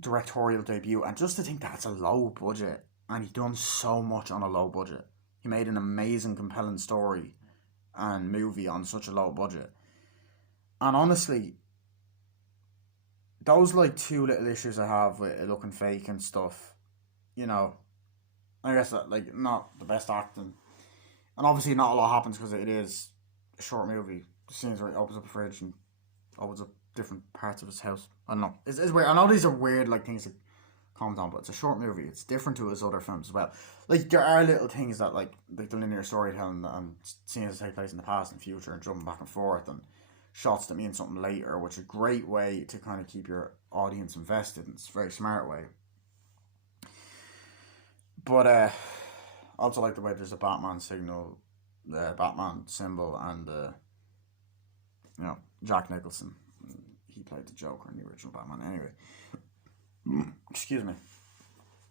directorial debut, and just to think that it's a low budget and he done so much on a low budget. He made an amazing, compelling story and movie on such a low budget. And honestly, those like two little issues I have with it looking fake and stuff, you know, I guess that, like, not the best acting, and obviously not a lot happens because it is a short movie. The scenes where he opens up a fridge and opens up different parts of his house. I don't know. It's weird. I know these are weird, like, things to comment on, but it's a short movie. It's different to his other films as well. Like, there are little things that, like the linear storytelling and scenes that take place in the past and future and jumping back and forth and shots that mean something later, which is a great way to kind of keep your audience invested. And it's a very smart way. But I also like the way there's a Batman signal, the Batman symbol, and Jack Nicholson. He played the Joker in the original Batman. Anyway, excuse me.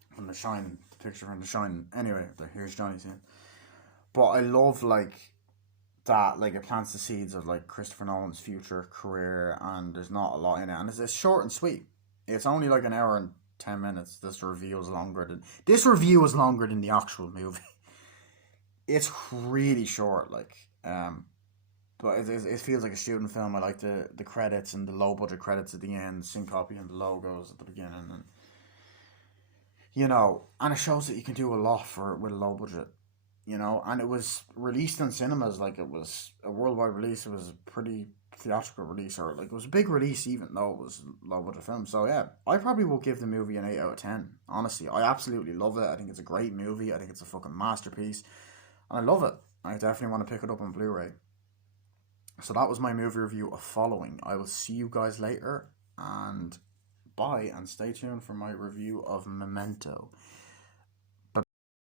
From The Shining, the picture from The Shining. Anyway, here's Johnny saying. But I love like that. Like, it plants the seeds of like Christopher Nolan's future career, and there's not a lot in it, and it's short and sweet. It's only like an hour and 10 minutes. This review is longer than the actual movie. It's really short, like, but it feels like a student film. I like the credits and the low budget credits at the end, syncope and the logos at the beginning, and and it shows that you can do a lot with a low budget, and it was released in cinemas. Like, it was a worldwide release. It was a pretty theatrical release, or like, it was a big release even though it was a low budget film. So yeah, I probably will give the movie an 8 out of 10. Honestly, I absolutely love it. I think it's a great movie. I think it's a fucking masterpiece, and I love it. I definitely want to pick it up on Blu-ray. So that was my movie review of Following. I will see you guys later, and bye, and stay tuned for my review of Memento.